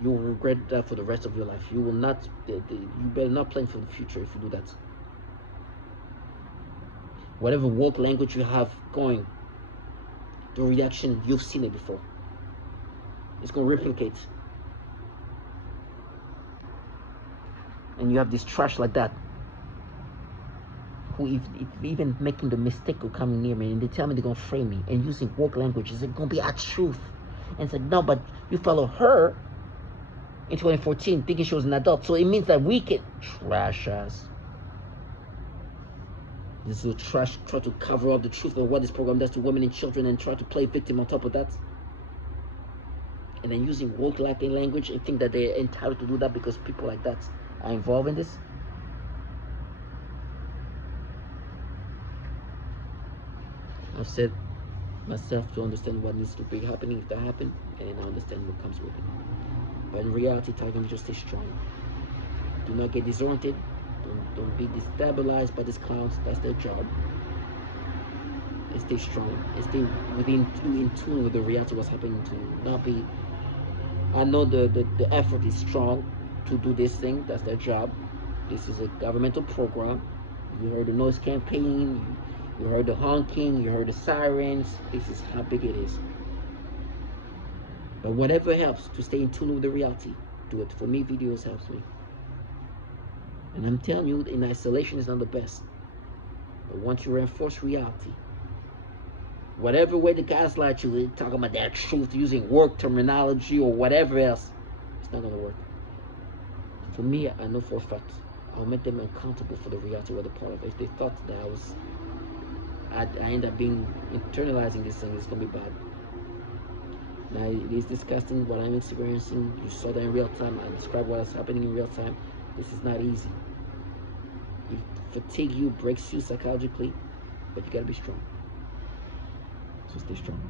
you will regret that for the rest of your life. You will not. You better not plan for the future if you do that. Whatever woke language you have going, the reaction, you've seen it before. It's going to replicate. And you have this trash like that, who if even making the mistake of coming near me, and they tell me they're going to frame me and using woke language, is it going to be a truth? And it's like, no, but you follow her in 2014 thinking she was an adult, so it means that we can trash us. This little trash try to cover up the truth of what this program does to women and children and try to play victim on top of that. And then using woke language and think that they're entitled to do that because people like that are involved in this. I've said myself to understand what needs to be happening if that happened, and then I understand what comes with it. But in reality, Tiger just stay strong. Do not get disoriented. Don't be destabilized by these clowns. That's their job. And stay strong. And stay in tune with the reality of what's happening to you. Not be. I know the effort is strong to do this thing. That's their job. This is a governmental program. You heard the noise campaign. You heard the honking. You heard the sirens. This is how big it is. But whatever helps to stay in tune with the reality, do it. For me, videos helps me. And I'm telling you, in isolation is not the best. But once you reinforce reality, whatever way the gaslight you, talking about that truth, using work terminology or whatever else, it's not going to work. For me, I know for a fact, I'll make them accountable for the reality what they're part of. If they thought that I end up being internalizing this thing, it's going to be bad. Now, it is disgusting what I'm experiencing. You saw that in real time. I described what's happening in real time. This is not easy. It fatigue you, breaks you psychologically, but you gotta be strong. So stay strong.